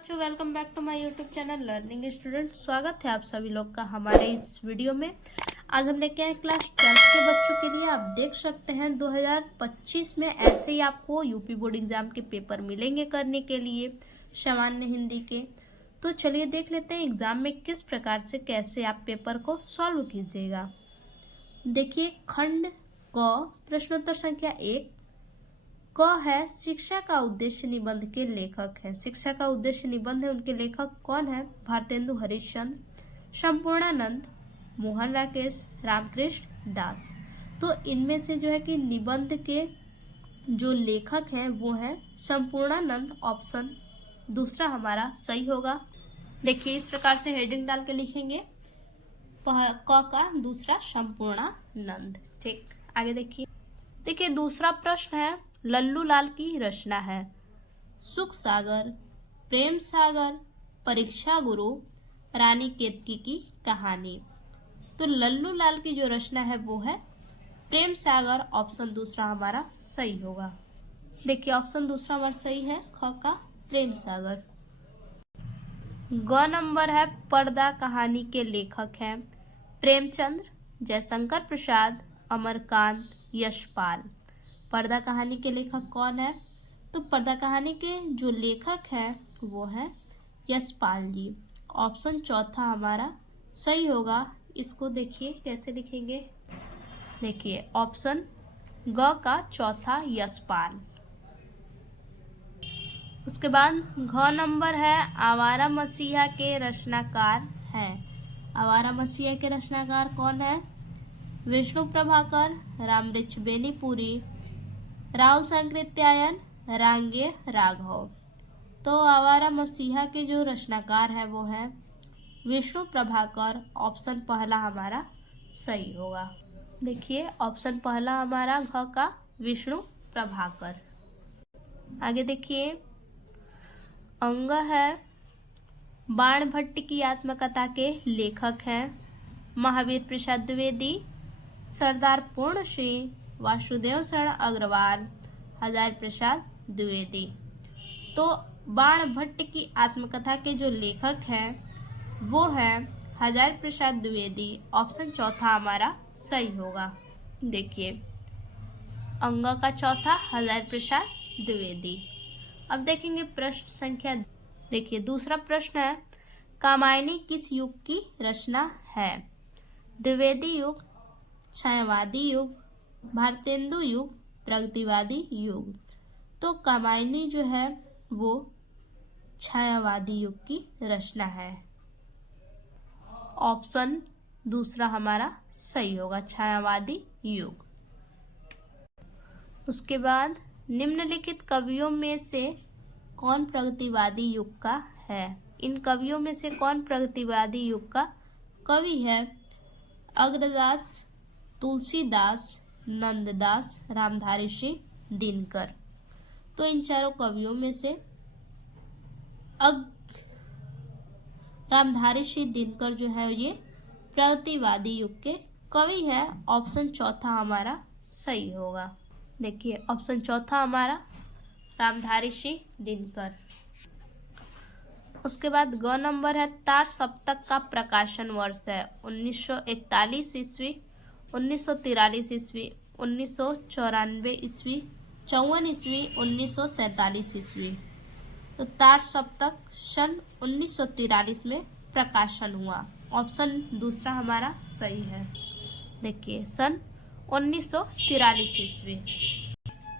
बच्चों, welcome back to my YouTube channel learning student. स्वागत है आप सभी लोग का हमारे इस वीडियो में। आज हम लेके आए क्लास 12 के बच्चों के लिए। आप देख सकते हैं 2025 में ऐसे ही आपको यूपी बोर्ड एग्जाम के पेपर मिलेंगे करने के लिए, सामान्य हिंदी के। तो चलिए देख लेते हैं एग्जाम में किस प्रकार से कैसे आप पेपर को सॉल्व कीजिएगा। देखिए, खंड क प्रश्नोत्तर संख्या 1 क है शिक्षा का उद्देश्य निबंध के लेखक है। शिक्षा का उद्देश्य निबंध है, उनके लेखक कौन है? भारतेंदु हरिश्चंद्र, संपूर्णानंद, मोहन राकेश, रामकृष्ण दास। तो इनमें से जो है कि निबंध के जो लेखक हैं वो है संपूर्णानंद। ऑप्शन दूसरा हमारा सही होगा। देखिए, इस प्रकार से हेडिंग डाल के लिखेंगे, क का दूसरा संपूर्णानंद। ठीक, आगे देखिए दूसरा प्रश्न है, लल्लू लाल की रचना है। सुख सागर, प्रेम सागर, परीक्षा गुरु, रानी केतकी की कहानी। तो लल्लू लाल की जो रचना है वो है प्रेम सागर। ऑप्शन दूसरा हमारा सही होगा। देखिए, ऑप्शन दूसरा हमारा सही है, ख का प्रेम सागर। ग नंबर है, पर्दा कहानी के लेखक हैं प्रेमचंद्र, जयशंकर प्रसाद, अमरकांत, यशपाल। पर्दा कहानी के लेखक कौन है? तो पर्दा कहानी के जो लेखक हैं वो है यशपाल जी। ऑप्शन चौथा हमारा सही होगा। इसको देखिए कैसे लिखेंगे। देखिए, ऑप्शन ग का चौथा यशपाल। उसके बाद घ नंबर है, आवारा मसीहा के रचनाकार हैं। आवारा मसीहा के रचनाकार कौन है? विष्णु प्रभाकर, रामवृक्ष बेनीपुरी, राहुल संकृत्यायन, रांगे राघव। तो आवारा मसीहा के जो रचनाकार है वो है विष्णु प्रभाकर। ऑप्शन पहला हमारा सही होगा। देखिए, ऑप्शन पहला हमारा घ का विष्णु प्रभाकर। आगे देखिए, अंग है, बाणभट्ट की आत्मकथा के लेखक हैं महावीर प्रसाद द्विवेदी, सरदार पूर्ण सिंह, वासुदेव शरण अग्रवाल, हजार प्रसाद द्विवेदी। तो बाणभट्ट की आत्मकथा के जो लेखक हैं वो है हजार प्रसाद द्विवेदी। ऑप्शन चौथा हमारा सही होगा। देखिए, अंग का चौथा हजार प्रसाद द्विवेदी। अब देखेंगे प्रश्न संख्या। देखिए, दूसरा प्रश्न है, कामायनी किस युग की रचना है? द्विवेदी युग, छायावादी युग, भारतेंदु युग, प्रगतिवादी युग। तो कामायनी जो है वो छायावादी युग की रचना है। ऑप्शन दूसरा हमारा सही होगा, छायावादी युग। उसके बाद निम्नलिखित कवियों में से कौन प्रगतिवादी युग का है? इन कवियों में से कौन प्रगतिवादी युग का कवि है? अग्रदास, तुलसीदास, नंददास, रामधारी सिंह दिनकर। तो इन चारों कवियों में से रामधारी सिंह दिनकर जो है ये प्रगतिवादी युग के कवि है। ऑप्शन चौथा हमारा सही होगा। देखिए, ऑप्शन चौथा हमारा रामधारी सिंह दिनकर। उसके बाद ग नंबर है, तार सप्तक का प्रकाशन वर्ष है 1941 ईस्वी, 1943 ईस्वी, 1994 ईस्वी, 54 ईस्वी, 1947 ईस्वी। तो तार सप्तक सन 1943 में प्रकाशन हुआ। ऑप्शन दूसरा हमारा सही है। देखिए, सन 1943 ईस्वी।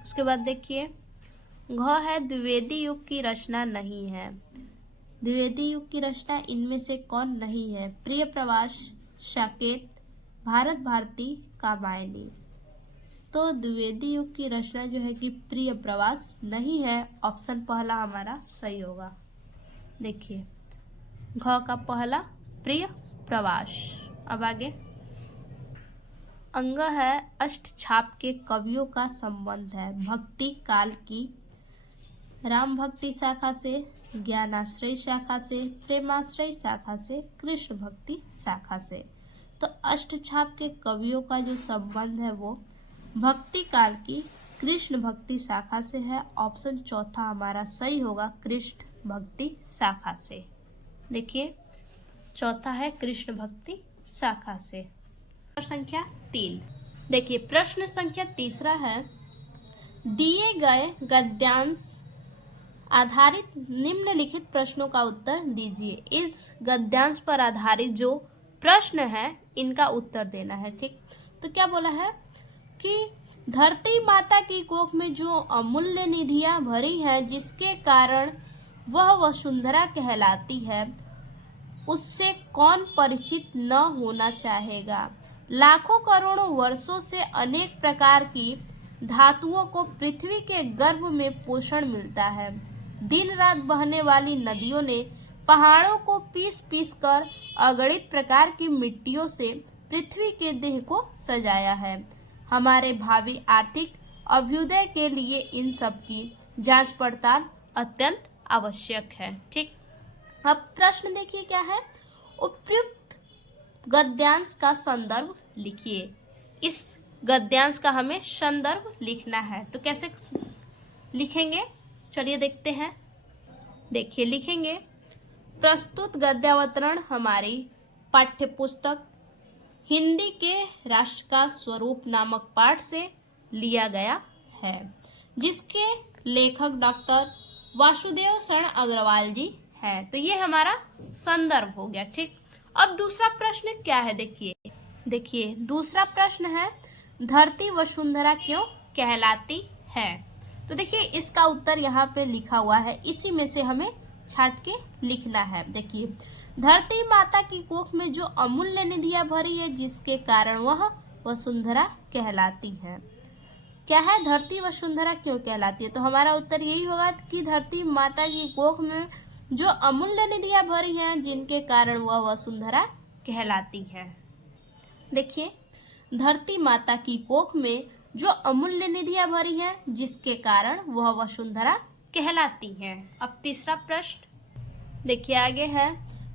उसके बाद देखिए, घ है, द्विवेदी युग की रचना नहीं है। द्विवेदी युग की रचना इनमें से कौन नहीं है? प्रिय प्रवास, साकेत, भारत भारती, कामायनी। तो द्विवेदी युग की रचना जो है कि प्रिय प्रवास नहीं है। ऑप्शन पहला हमारा सही होगा। देखिए, घ का पहला प्रिय प्रवास। अब आगे, अंग है, अष्टछाप के कवियों का संबंध है भक्ति काल की, राम भक्ति शाखा से, ज्ञानाश्रय शाखा से, प्रेमाश्रय शाखा से, कृष्ण भक्ति शाखा से। तो अष्टछाप के कवियों का जो संबंध है वो भक्ति काल की कृष्ण भक्ति शाखा से है। ऑप्शन चौथा हमारा सही होगा, कृष्ण भक्ति शाखा से। देखिए चौथा है कृष्ण भक्ति शाखा से। संख्या 3। देखिए प्रश्न संख्या तीसरा है, दिए गए गद्यांश आधारित निम्नलिखित प्रश्नों का उत्तर दीजिए। इस गद्यांश पर आधारित जो प्रश्न है इनका उत्तर देना है। ठीक, तो क्या बोला है कि धरती माता की कोख में जो अमूल्य निधियां भरी हैं जिसके कारण वह वसुंधरा कहलाती है, उससे कौन परिचित न होना चाहेगा। लाखों करोड़ों वर्षों से अनेक प्रकार की धातुओं को पृथ्वी के गर्भ में पोषण मिलता है। दिन रात बहने वाली नदियों ने पहाड़ों को पीस पीस कर अगणित प्रकार की मिट्टियों से पृथ्वी के देह को सजाया है। हमारे भावी आर्थिक अभ्युदय के लिए इन सब की जांच पड़ताल अत्यंत आवश्यक है। ठीक, अब प्रश्न देखिए क्या है, उपयुक्त गद्यांश का संदर्भ लिखिए। इस गद्यांश का हमें संदर्भ लिखना है, तो कैसे लिखेंगे चलिए देखते हैं। देखिए लिखेंगे, प्रस्तुत गद्यावतरण हमारी पाठ्य पुस्तक हिंदी के राष्ट्र का स्वरूप नामक पाठ से लिया गया है, जिसके लेखक डॉक्टर वासुदेव शरण अग्रवाल जी हैं। तो ये हमारा संदर्भ हो गया। ठीक, अब दूसरा प्रश्न क्या है, देखिए दूसरा प्रश्न है, धरती वसुंधरा क्यों कहलाती है। तो देखिए इसका उत्तर यहाँ पे लिखा हुआ है, इसी में से हमें छांट के लिखना है। देखिए, धरती माता की कोख में जो अमूल्य निधियां भरी है जिसके कारण वह वसुंधरा कहलाती है। क्या है, धरती वसुंधरा क्यों कहलाती है, तो हमारा उत्तर यही होगा कि धरती माता की कोख में जो अमूल्य निधियां भरी हैं जिनके कारण वह वसुंधरा कहलाती है। देखिए, धरती माता की कोख में जो अमूल्य निधियां भरी हैं जिसके कारण वह वसुंधरा कहलाती हैं। अब तीसरा प्रश्न देखिए आगे है,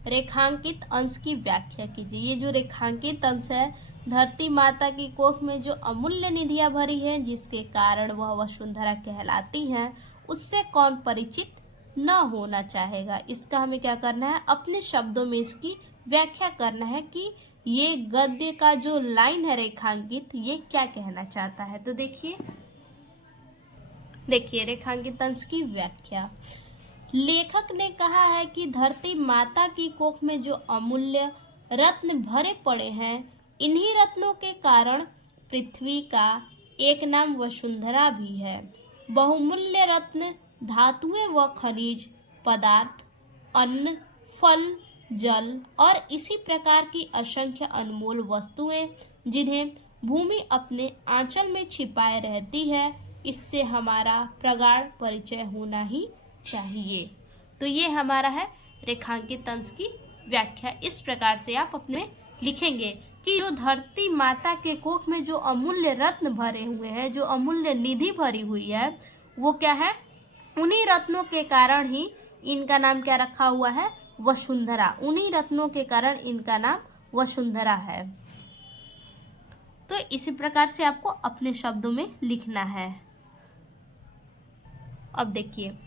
रेखांकित अंश की व्याख्या कीजिए। ये जो रेखांकित अंश है, धरती माता की कोख में जो अमूल्य निधियां भरी हैं जिसके कारण वह वसुंधरा कहलाती हैं, उससे कौन परिचित न होना चाहेगा। इसका हमें क्या करना है, अपने शब्दों में इसकी व्याख्या करना है कि ये गद्य का जो लाइन है रेखांकित, ये क्या कहना चाहता है। तो देखिए रेखांकित अंश की व्याख्या, लेखक ने कहा है कि धरती माता की कोख में जो अमूल्य रत्न भरे पड़े हैं, इन्हीं रत्नों के कारण पृथ्वी का एक नाम वसुंधरा भी है। बहुमूल्य रत्न, धातुएं व खनिज पदार्थ, अन्न, फल, जल और इसी प्रकार की असंख्य अनमोल वस्तुएं जिन्हें भूमि अपने आंचल में छिपाए रहती है, इससे हमारा प्रगाढ़ परिचय होना ही चाहिए। तो ये हमारा है रेखांकित अंश की व्याख्या। इस प्रकार से आप अपने लिखेंगे कि जो धरती माता के कोख में जो अमूल्य रत्न भरे हुए हैं, जो अमूल्य निधि भरी हुई है, वो क्या है, उन्हीं रत्नों के कारण ही इनका नाम क्या रखा हुआ है, वसुंधरा। उन्हीं रत्नों के कारण इनका नाम वसुंधरा है। तो इसी प्रकार से आपको अपने शब्दों में लिखना है। अब देखिए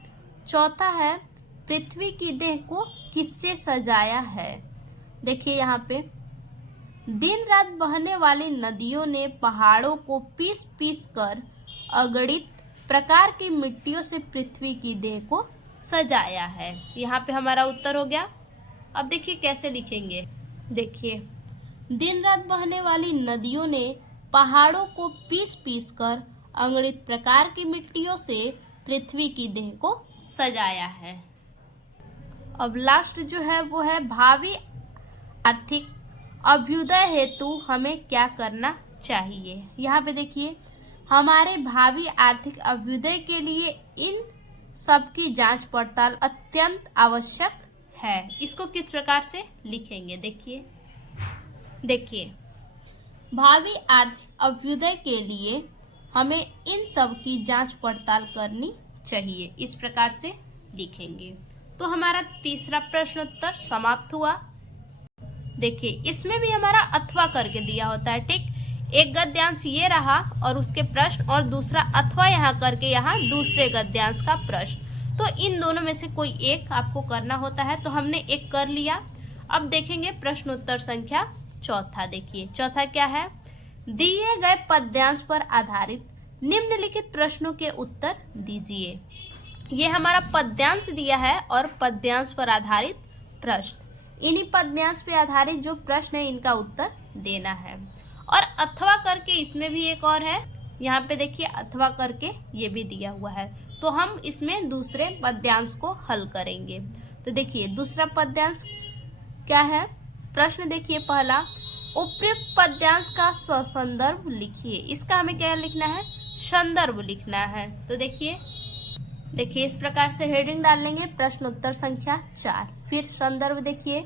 चौथा है, पृथ्वी की देह को किससे सजाया है। देखिए यहाँ पे, दिन रात बहने वाली नदियों ने पहाड़ों को पीस पीस कर अगणित प्रकार की मिट्टियों से पृथ्वी की देह को सजाया है। यहाँ पे हमारा उत्तर हो गया। अब देखिए कैसे लिखेंगे। देखिए, दिन रात बहने वाली नदियों ने पहाड़ों को पीस पीस कर अगणित प्रकार की मिट्टियों से पृथ्वी की देह को सजाया है। अब लास्ट जो है वो है, भावी आर्थिक अभ्युदय हेतु हमें क्या करना चाहिए। यहाँ पे देखिए, हमारे भावी आर्थिक अभ्युदय के लिए इन सबकी जांच पड़ताल अत्यंत आवश्यक है। इसको किस प्रकार से लिखेंगे, देखिए भावी आर्थिक अभ्युदय के लिए हमें इन सब की जांच पड़ताल करनी चाहिए। इस प्रकार से लिखेंगे। तो हमारा तीसरा प्रश्न उत्तर समाप्त हुआ। देखिए इसमें भी हमारा अथवा करके दिया होता है। ठीक, एक गद्यांश ये रहा और उसके प्रश्न, और दूसरा अथवा यहाँ करके यहाँ दूसरे गद्यांश का प्रश्न। तो इन दोनों में से कोई एक आपको करना होता है, तो हमने एक कर लिया। अब देखेंगे प्रश्नोत्तर संख्या चौथा। देखिए चौथा क्या है, दिए गए पद्यांश पर आधारित निम्नलिखित प्रश्नों के उत्तर दीजिए। ये हमारा पद्यांश दिया है और पद्यांश पर आधारित प्रश्न, इन्हीं पद्यांश पे आधारित जो प्रश्न है इनका उत्तर देना है। और अथवा करके इसमें भी एक और है, यहाँ पे देखिए अथवा करके ये भी दिया हुआ है, तो हम इसमें दूसरे पद्यांश को हल करेंगे। तो देखिए दूसरा पद्यांश क्या है, प्रश्न देखिए पहला, उपयुक्त पद्यांश का संदर्भ लिखिए। इसका हमें क्या लिखना है, संदर्भ लिखना है। तो देखिए इस प्रकार से हेडिंग डाल लेंगे, प्रश्नोत्तर संख्या 4। फिर संदर्भ देखिए,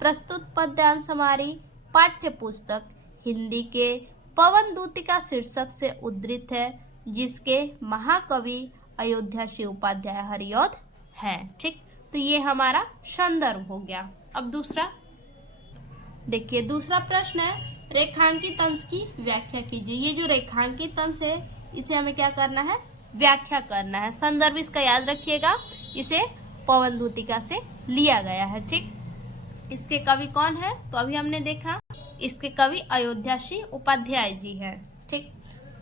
प्रस्तुत पद्यांश हमारी पाठ्य पुस्तक हिंदी के पवन दूतिका शीर्षक से उद्धृत है, जिसके महाकवि अयोध्या शिव उपाध्याय हरिऔध हैं। ठीक, तो ये हमारा संदर्भ हो गया। अब दूसरा देखिए, दूसरा प्रश्न है, रेखांकित अंश की व्याख्या कीजिए। ये जो रेखांकित अंश है इसे हमें क्या करना है, व्याख्या करना है। संदर्भ इसका याद रखिएगा, इसे पवन दूतिका से लिया गया है। ठीक, इसके कवि कौन है, तो अभी हमने देखा इसके कवि अयोध्या सिंह उपाध्याय जी हैं। ठीक,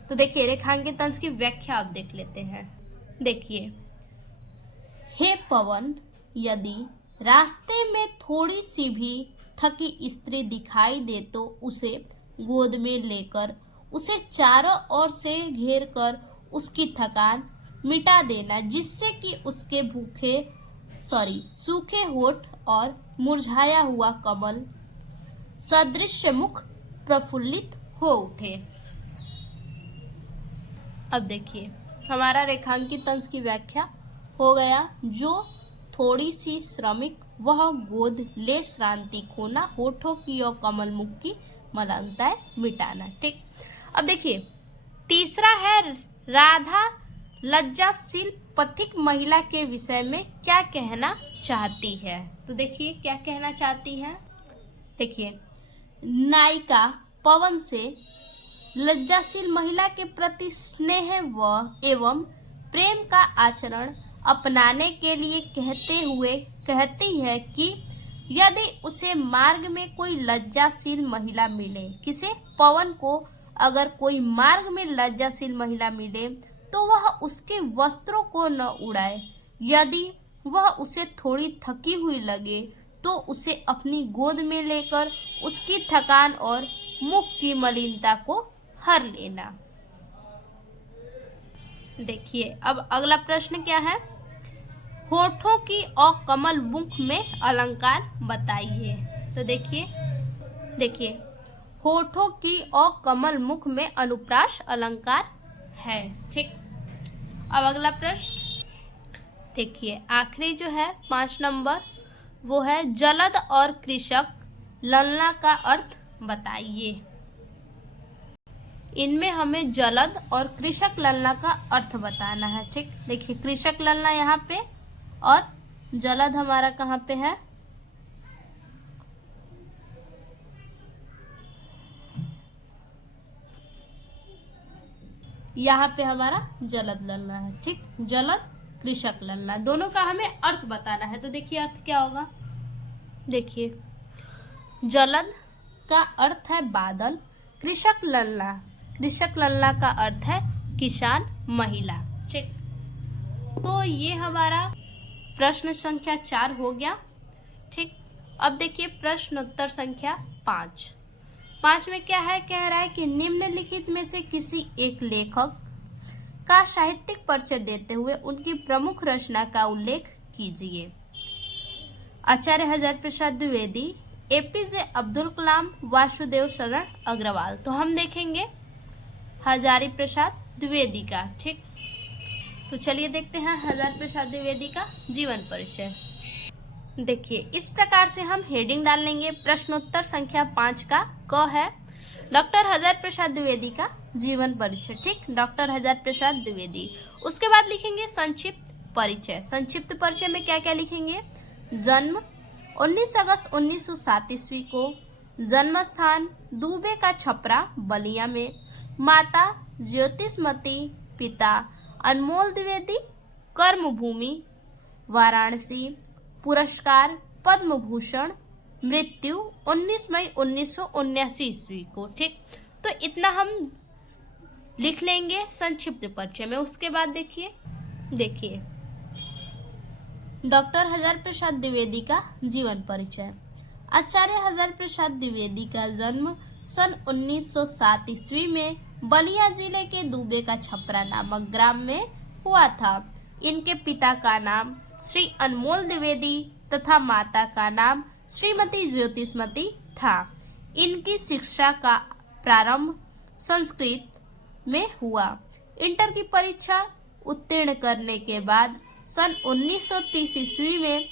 तो देखिए रेखांकित अंश की व्याख्या आप देख लेते हैं। देखिए, हे पवन, यदि रास्ते में थोड़ी सी भी थकी स्त्री दिखाई दे तो उसे गोद में लेकर उसे चारों ओर से घेर कर उसकी थकान मिटा देना, जिससे कि उसके सूखे होठ और मुरझाया हुआ कमल सदृश मुख प्रफुल्लित हो उठे। अब देखिए हमारा रेखांकित अंश की व्याख्या हो गया, जो थोड़ी सी श्रमिक वह गोद ले श्रांति खोना, होठों की और कमल मुख की मलानताएं मिटाना। ठीक, अब देखिए तीसरा है, राधा लज्जाशील पथिक महिला के विषय में क्या कहना चाहती है। तो देखिए क्या कहना चाहती है, देखिए नायिका पवन से लज्जाशील महिला के प्रति स्नेह एवं प्रेम का आचरण अपनाने के लिए कहते हुए कहती है कि यदि उसे मार्ग में कोई लज्जाशील महिला मिले, किसे, पवन को अगर कोई मार्ग में लज्जाशील महिला मिले तो वह उसके वस्त्रों को न उड़ाए। यदि वह उसे थोड़ी थकी हुई लगे तो उसे अपनी गोद में लेकर उसकी थकान और मुख की मलिनता को हर लेना। देखिए अब अगला प्रश्न क्या है, होठों की और कमल मुख में अलंकार बताइए। तो देखिए होठों की और कमल मुख में अनुप्रास अलंकार है। ठीक, अब अगला प्रश्न देखिए, आखिरी जो है 5 नंबर, वो है जलद और कृषक ललना का अर्थ बताइए। इनमें हमें जलद और कृषक ललना का अर्थ बताना है। ठीक, देखिए कृषक ललना यहाँ पे और जलद हमारा कहाँ पे है, यहाँ पे हमारा जलद ललना है। ठीक, जलद कृषक ललना, दोनों का हमें अर्थ बताना है। तो देखिए अर्थ क्या होगा, देखिए जलद का अर्थ है बादल, कृषक ललना का अर्थ है किसान महिला। ठीक, तो ये हमारा प्रश्न संख्या 4 हो गया। ठीक, अब देखिए प्रश्नोत्तर संख्या 5 में क्या है, कह रहा है कि निम्नलिखित में से किसी एक लेखक का साहित्यिक परिचय देते हुए उनकी प्रमुख रचना का उल्लेख कीजिए। आचार्य हजारी प्रसाद द्विवेदी, एपीजे अब्दुल कलाम, वासुदेव शरण अग्रवाल। तो हम देखेंगे हजारी प्रसाद द्विवेदी का। ठीक, तो चलिए देखते हैं हजारी प्रसाद द्विवेदी का जीवन परिचय। देखिए इस प्रकार से हम हेडिंग डाल लेंगे, प्रश्नोत्तर संख्या 5 का क है डॉक्टर हजारी प्रसाद द्विवेदी का जीवन परिचय। ठीक, डॉक्टर हजारी प्रसाद द्विवेदी। उसके बाद लिखेंगे संक्षिप्त परिचय। संक्षिप्त परिचय में क्या क्या लिखेंगे, जन्म 19 अगस्त 1907 ईस्वी को, जन्म स्थान दुबे का छपरा बलिया में, माता ज्योतिषमती, पिता अनमोल द्विवेदी, कर्म भूमि वाराणसी, पुरस्कार पद्म भूषण, मृत्यु 19 मई 1979 ईस्वी को। ठीक, तो इतना हम लिख लेंगे संक्षिप्त परिचय में। उसके बाद देखिए डॉक्टर हजारी प्रसाद द्विवेदी का जीवन परिचय। आचार्य हजारी प्रसाद द्विवेदी का जन्म सन 1907 ईस्वी में बलिया जिले के दुबे का छपरा नामक ग्राम में हुआ था। इनके पिता का नाम श्री अनमोल द्विवेदी तथा माता का नाम श्रीमती ज्योतिषमती था। इनकी शिक्षा का प्रारंभ संस्कृत में हुआ। इंटर की परीक्षा उत्तीर्ण करने के बाद सन 1930 ईस्वी में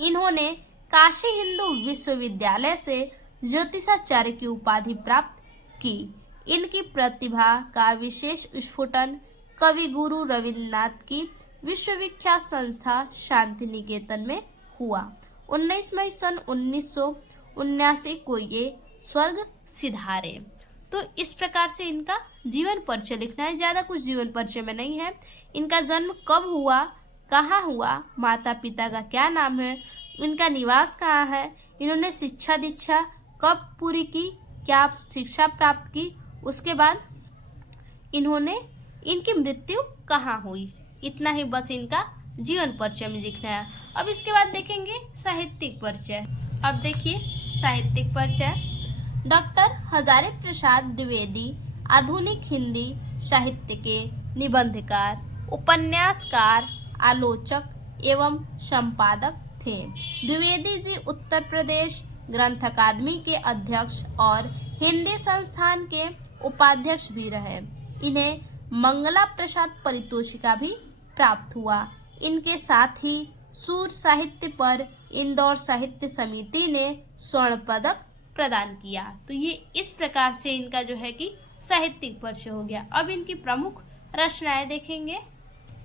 इन्होंने काशी हिंदू विश्वविद्यालय से ज्योतिषाचार्य की उपाधि प्राप्त की। इनकी प्रतिभा का विशेष स्फुटन कवि गुरु रविन्द्रनाथ की विश्वविख्यात संस्था शांति निकेतन में हुआ। 19 मई सन 1979 को ये स्वर्ग सिधारे। तो इस प्रकार से इनका जीवन परिचय लिखना है। ज्यादा कुछ जीवन परिचय में नहीं है। इनका जन्म कब हुआ, कहाँ हुआ, माता पिता का क्या नाम है, इनका निवास कहाँ है, इन्होंने शिक्षा दीक्षा कब पूरी की, क्या शिक्षा प्राप्त की, उसके बाद इनकी मृत्यु कहाँ हुई, इतना ही बस इनका जीवन परिचय में लिखना है। अब इसके बाद देखेंगे साहित्यिक परिचय। अब देखिए साहित्यिक परिचय। डॉक्टर हजारी प्रसाद द्विवेदी आधुनिक हिंदी साहित्य के निबंधकार, उपन्यासकार, आलोचक एवं संपादक थे। द्विवेदी जी उत्तर प्रदेश ग्रंथ अकादमी के अध्यक्ष और हिंदी संस्थान के उपाध्यक्ष भी रहे। इन्हें मंगला प्रसाद पारितोषिका भी प्राप्त हुआ। इनके साथ ही सूर साहित्य पर इंदौर साहित्य समिति ने स्वर्ण पदक प्रदान किया। तो ये इस प्रकार से इनका जो है कि साहित्यिक परिचय हो गया। अब इनकी प्रमुख रचनाएं देखेंगे।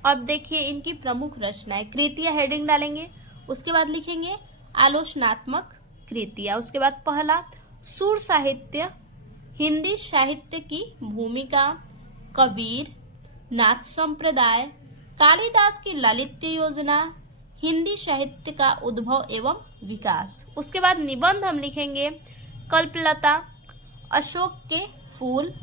अब देखिए इनकी प्रमुख रचनाएं, कृतियां हेडिंग डालेंगे। उसके बाद लिखेंगे आलोचनात्मक कृतियां। उसके बाद पहला सूर साहित्य, हिंदी साहित्य की भूमिका, कबीर, नाथ संप्रदाय, कालिदास की लालित्य योजना, हिंदी साहित्य का उद्भव एवं विकास। उसके बाद निबंध हम लिखेंगे कल्पलता, अशोक के फूल,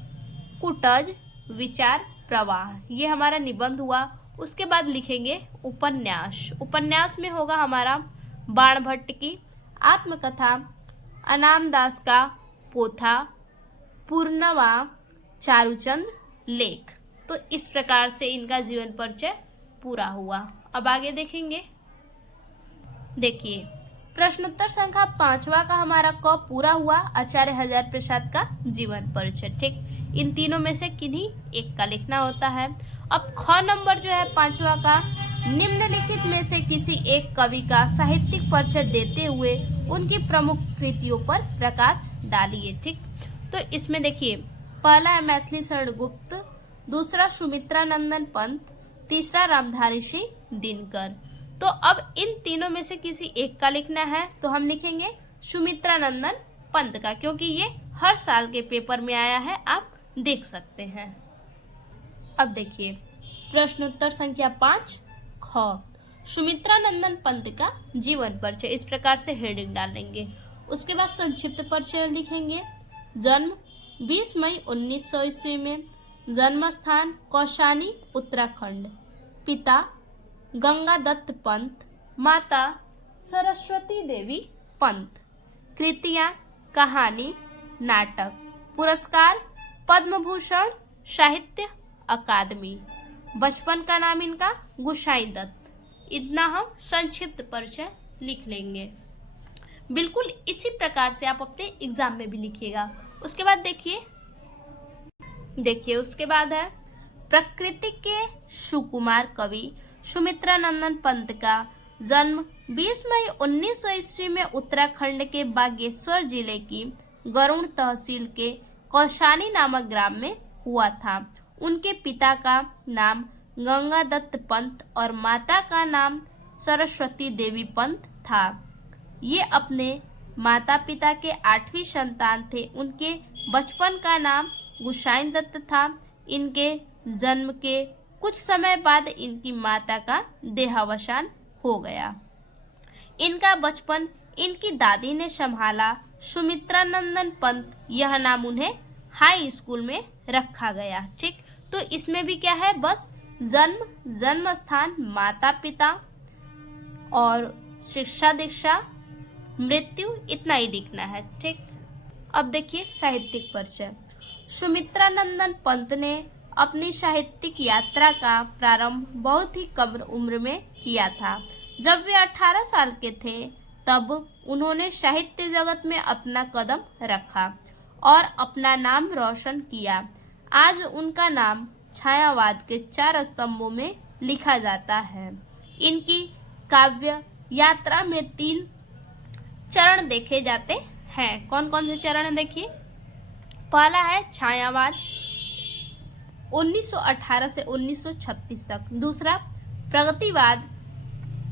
कुटज, विचार प्रवाह, ये हमारा निबंध हुआ। उसके बाद लिखेंगे उपन्यास। उपन्यास में होगा हमारा बाणभट्ट की आत्मकथा, अनाम दास का पोथा, पूर्णवा, चारुचंद लेख। तो इस प्रकार से इनका जीवन परिचय पूरा हुआ। अब आगे देखेंगे। देखिए प्रश्नोत्तर संख्या 5वां का हमारा कब पूरा हुआ, आचार्य हजारी प्रसाद का जीवन परिचय। ठीक, इन तीनों में से किन्हीं एक का लिखना होता है। अब ख नंबर जो है 5वां का, निम्नलिखित में से किसी एक कवि का साहित्यिक परिचय देते हुए उनकी प्रमुख कृतियों पर प्रकाश डालिए। ठीक, तो इसमें देखिए पहला है मैथिली शरण गुप्त, दूसरा सुमित्रा नंदन पंत, तीसरा रामधारी सिंह दिनकर। तो अब इन तीनों में से किसी एक का लिखना है, तो हम लिखेंगे सुमित्रा नंदन पंत का, क्योंकि ये हर साल के पेपर में आया है, आप देख सकते हैं। अब देखिए प्रश्नोत्तर संख्या 5 ख, सुमित्रा नंदन पंत का जीवन परिचय। इस प्रकार से हेडिंग डालेंगे। उसके बाद संक्षिप्त परिचय लिखेंगे। जन्म 20 मई 1900 ईस्वी में, जन्म स्थान कौशानी उत्तराखंड, पिता गंगा दत्त पंत, माता सरस्वती देवी पंत, कृतियां कहानी, नाटक, पुरस्कार पद्म भूषण साहित्य अकादमी, बचपन का नाम इनका गुसाई दत्त। इतना हम संक्षिप्त परिचय लिख लेंगे। बिल्कुल इसी प्रकार से आप अपने एग्जाम में भी लिखिएगा। उसके बाद देखिए उसके बाद है प्रकृति के सुकुमार कवि सुमित्रा नंदन पंत का जन्म 20 मई 1900 ईस्वी में उत्तराखंड के बागेश्वर जिले की गरुड़ तहसील के कौशानी नामक ग्राम में हुआ था। उनके पिता का नाम गंगा दत्त पंत और माता का नाम सरस्वती देवी पंत था। ये अपने माता पिता के 8वीं संतान थे। उनके बचपन का नाम गुसाई दत्त था। इनके जन्म के कुछ समय बाद इनकी माता का देहावसान हो गया। इनका बचपन इनकी दादी ने संभाला। सुमित्रानंदन पंत, यह नाम उन्हें हाई स्कूल में रखा गया। ठीक, तो इसमें भी क्या है, बस जन्म स्थान, माता पिता और शिक्षा दीक्षा, मृत्यु, इतना ही लिखना है। ठीक, अब देखिए साहित्यिक परिचय। सुमित्रानंदन पंत ने अपनी साहित्यिक यात्रा का प्रारंभ बहुत ही कम उम्र में किया था। जब वे 18 साल के थे तब उन्होंने साहित्य जगत में अपना कदम रखा और अपना नाम रोशन किया। आज उनका नाम छायावाद के 4 स्तंभों में लिखा जाता है। इनकी काव्य यात्रा में 3 चरण देखे जाते हैं। कौन कौन से चरण देखिए। पहला है छायावाद 1918 से 1936 तक। दूसरा प्रगतिवाद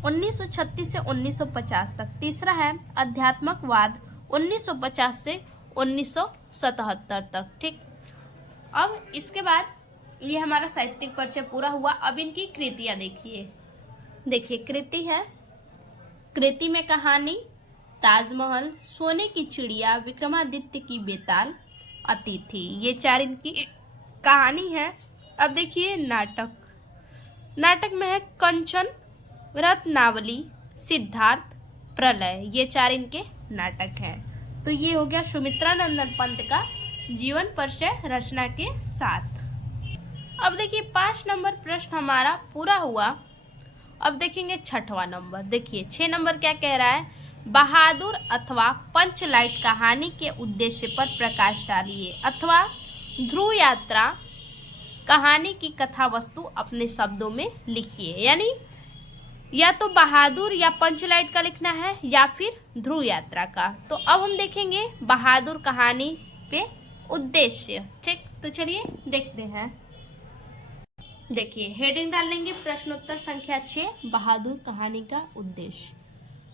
1936 से 1950 तक। तीसरा है अध्यात्मकवाद 1950 से 1977 तक। ठीक, अब इसके बाद ये हमारा साहित्यिक परिचय पूरा हुआ। अब इनकी कृतियां देखिए कृति है, कृति में कहानी ताजमहल, सोने की चिड़िया, विक्रमादित्य की बेताल, अतिथि, ये 4 इनकी कहानी है। अब देखिए नाटक में है कंचन, रत्नावली, सिद्धार्थ, प्रलय, ये 4 इनके नाटक हैं। तो ये हो गया सुमित्रानंदन पंत का जीवन परिचय रचना के साथ। अब देखिए 5 नंबर प्रश्न हमारा पूरा हुआ। अब देखेंगे 6वां नंबर। देखिए 6 नंबर क्या कह रहा है, बहादुर अथवा पंचलाइट कहानी के उद्देश्य पर प्रकाश डालिए, अथवा ध्रुव यात्रा कहानी की कथा वस्तु अपने शब्दों में लिखिए। यानी या तो बहादुर या पंचलाइट का लिखना है या फिर ध्रुव यात्रा का। तो अब हम देखेंगे बहादुर कहानी पे उद्देश्य। ठीक, तो चलिए देखते हैं। देखिए हेडिंग डाल लेंगे प्रश्नोत्तर संख्या 6, बहादुर कहानी का उद्देश्य।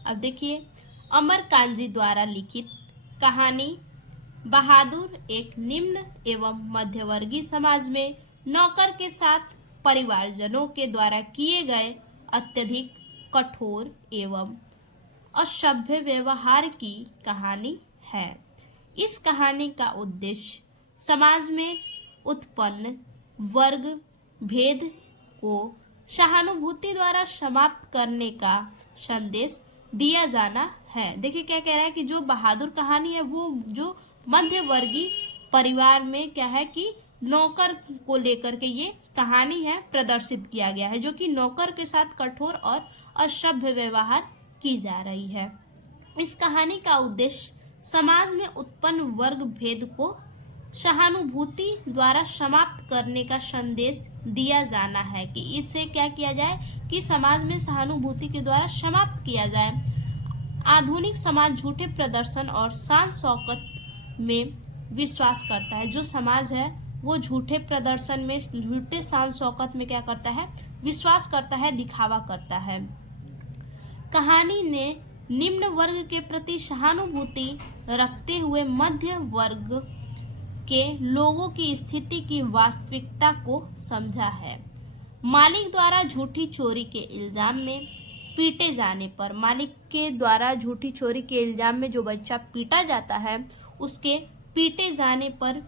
अब देखिए अमर कांजी द्वारा लिखित कहानी बहादुर एक निम्न एवं मध्यवर्गीय समाज में नौकर के साथ परिवारजनों के द्वारा किए गए अत्यधिक कठोर एवं असभ्य व्यवहार की कहानी है। इस कहानी का उद्देश्य समाज में उत्पन्न वर्ग भेद को सहानुभूति द्वारा समाप्त करने का संदेश दिया जाना है। देखिए क्या कह रहा है कि जो बहादुर कहानी है वो जो मध्यवर्गीय परिवार में क्या है कि नौकर को लेकर के ये कहानी है प्रदर्शित किया गया है, जो कि नौकर के साथ कठोर और असभ्य व्यवहार की जा रही है। इस कहानी का उद्देश्य समाज में उत्पन्न वर्ग भेद को सहानुभूति द्वारा समाप्त करने का संदेश दिया जाना है, कि इससे क्या किया जाए कि समाज में सहानुभूति के द्वारा समाप्त किया जाए। आधुनिक समाज झूठे प्रदर्शन और शान शौकत में विश्वास करता है। जो समाज है वो झूठे प्रदर्शन में, झूठे शान शौकत में क्या करता है, विश्वास करता है, दिखावा करता है। कहानी ने निम्न वर्ग के प्रति सहानुभूति रखते हुए मध्य वर्ग के लोगों की स्थिति की वास्तविकता को समझा है। मालिक द्वारा झूठी चोरी के इल्जाम में पीटे जाने पर, मालिक के द्वारा झूठी चोरी के इल्जाम में जो बच्चा पीटा जाता है उसके पीटे जाने पर,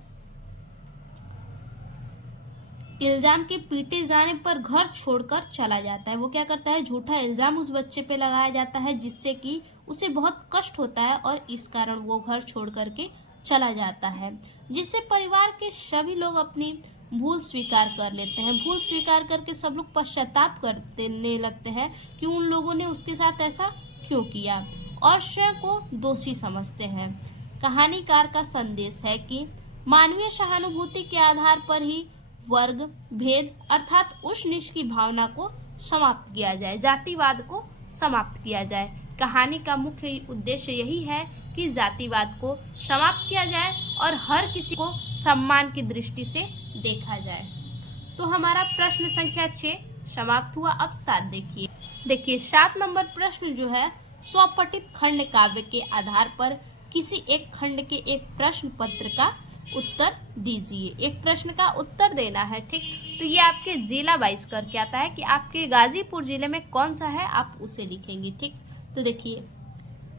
इल्जाम के पीटे जाने पर घर छोड़कर चला जाता है। वो क्या करता है, झूठा इल्जाम उस बच्चे पे लगाया जाता है जिससे कि उसे बहुत कष्ट होता है और इस कारण वो घर छोड़ करके चला जाता है, जिससे परिवार के सभी लोग अपनी भूल स्वीकार कर लेते हैं। भूल स्वीकार करके सब लोग पश्चाताप करने लगते हैं कि उन लोगों ने उसके साथ ऐसा क्यों किया और स्वयं को दोषी समझते हैं। कहानीकार का संदेश है कि मानवीय सहानुभूति के आधार पर ही वर्ग भेद अर्थात उच्च नीच की भावना को समाप्त किया जाए, जातिवाद को समाप्त किया जाए। कहानी का मुख्य उद्देश्य यही है कि जातिवाद को समाप्त किया जाए और हर किसी को सम्मान की दृष्टि से देखा जाए। तो हमारा प्रश्न संख्या 6 समाप्त हुआ। अब 7 देखिए 7 नंबर प्रश्न जो है, स्वपठित खंड काव्य के आधार पर किसी एक खंड के एक प्रश्न पत्र का उत्तर दीजिए। एक प्रश्न का उत्तर देना है, ठीक। तो ये आपके जिला वाइज करके आता है कि आपके गाजीपुर जिले में कौन सा है, आप उसे लिखेंगे, ठीक। तो देखिए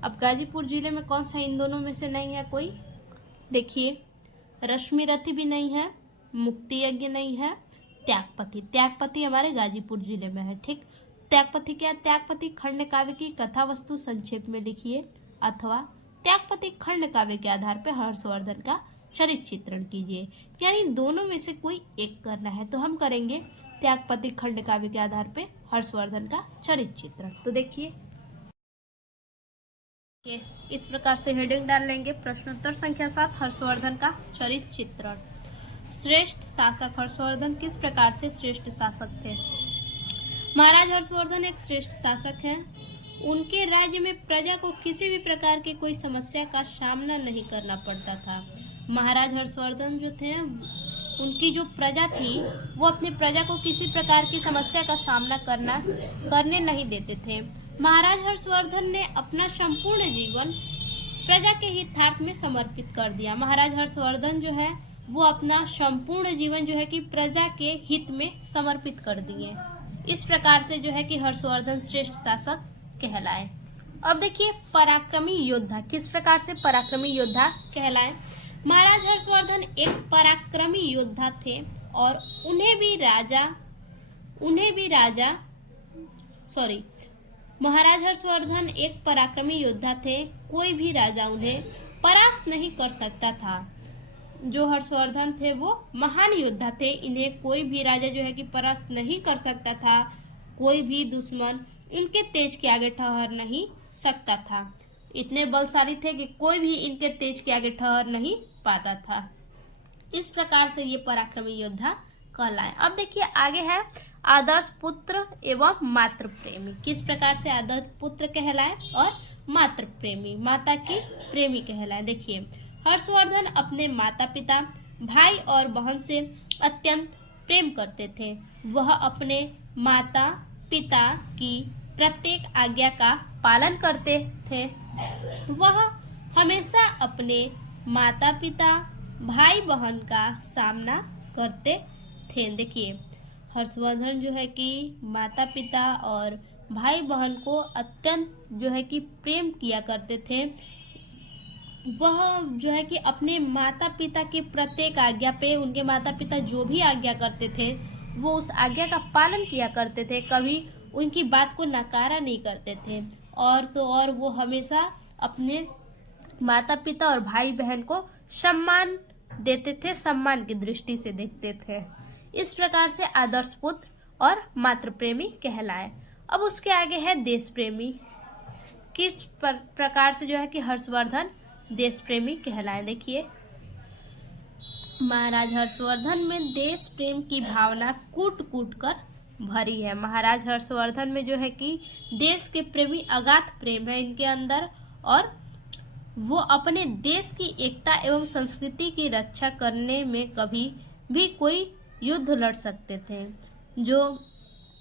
अब गाजीपुर जिले में कौन सा इन दोनों में से नहीं है कोई। देखिए रश्मि रथी भी नहीं है, मुक्ति यज्ञ नहीं है, त्यागपति, त्यागपति हमारे गाजीपुर जिले में है, ठीक। त्यागपति क्या, त्यागपति खंड काव्य की कथा वस्तु संक्षेप में लिखिए अथवा त्यागपति खंड काव्य के आधार पर हर्षवर्धन का चरित्र चित्रण कीजिए। यानी दोनों में से कोई एक करना है, तो हम करेंगे त्यागपति खंड काव्य के आधार पर हर्षवर्धन का चरित्र चित्रण। तो देखिए इस प्रकार से हेडिंग डाल लेंगे, प्रश्नोत्तर संख्या 7 हर्षवर्धन का चरित्र चित्रण। श्रेष्ठ शासक हर्षवर्धन किस प्रकार से श्रेष्ठ शासक थे। महाराज हर्षवर्धन एक श्रेष्ठ शासक हैं। उनके राज्य में प्रजा को किसी भी प्रकार की कोई समस्या का सामना नहीं करना पड़ता था। महाराज हर्षवर्धन जो थे, उनकी जो प्रजा थी वो अपनी प्रजा को किसी प्रकार की समस्या का सामना करने नहीं देते थे। महाराज हर्षवर्धन ने अपना संपूर्ण जीवन प्रजा के हितार्थ में समर्पित कर दिया। महाराज हर्षवर्धन जो है वो अपना संपूर्ण जीवन जो है कि प्रजा के हित में समर्पित कर दिए। इस प्रकार से जो है कि हर्षवर्धन श्रेष्ठ शासक कहलाए। अब देखिए पराक्रमी योद्धा किस प्रकार से पराक्रमी योद्धा कहलाए। महाराज हर्षवर्धन एक पराक्रमी योद्धा थे और महाराज हर्षवर्धन एक पराक्रमी योद्धा थे, कोई भी राजा उन्हें परास्त नहीं कर सकता था। जो हर्षवर्धन थे वो महान योद्धा थे, इन्हें कोई भी राजा जो है कि परास्त नहीं कर सकता था। कोई भी दुश्मन इनके तेज के आगे ठहर नहीं सकता था। इतने बलशाली थे कि कोई भी इनके तेज के आगे ठहर नहीं पाता था। इस प्रकार से ये पराक्रमी योद्धा कहलाए। अब देखिए आगे है आदर्श पुत्र एवं मातृ प्रेमी। किस प्रकार से आदर्श पुत्र कहलाए और मातृ प्रेमी, माता की प्रेमी कहलाए। देखिए हर्षवर्धन अपने माता पिता, भाई और बहन से अत्यंत प्रेम करते थे। वह अपने माता पिता की प्रत्येक आज्ञा का पालन करते थे। वह हमेशा अपने माता पिता, भाई बहन का सामना करते थे। देखिए हर्षवर्धन जो है कि माता पिता और भाई बहन को अत्यंत जो है कि प्रेम किया करते थे। वह जो है कि अपने माता पिता की प्रत्येक आज्ञा पे, उनके माता पिता जो भी आज्ञा करते थे वो उस आज्ञा का पालन किया करते थे, कभी उनकी बात को नकारा नहीं करते थे। और तो और वो हमेशा अपने माता पिता और भाई बहन को सम्मान देते थे, सम्मान की दृष्टि से देखते थे। इस प्रकार से आदर्श पुत्र और मातृ प्रेमी कहलाए। अब उसके आगे है देश प्रेमी। किस प्रकार से जो है कि हर्षवर्धन देश प्रेमी कहलाए। देखिए महाराज हर्षवर्धन में देश प्रेम की भावना कूट कूट कर भरी है। महाराज हर्षवर्धन में जो है कि देश के प्रेमी अगाध प्रेम है इनके अंदर, और वो अपने देश की एकता एवं संस्कृति की रक्षा करने में कभी भी कोई युद्ध लड़ सकते थे। जो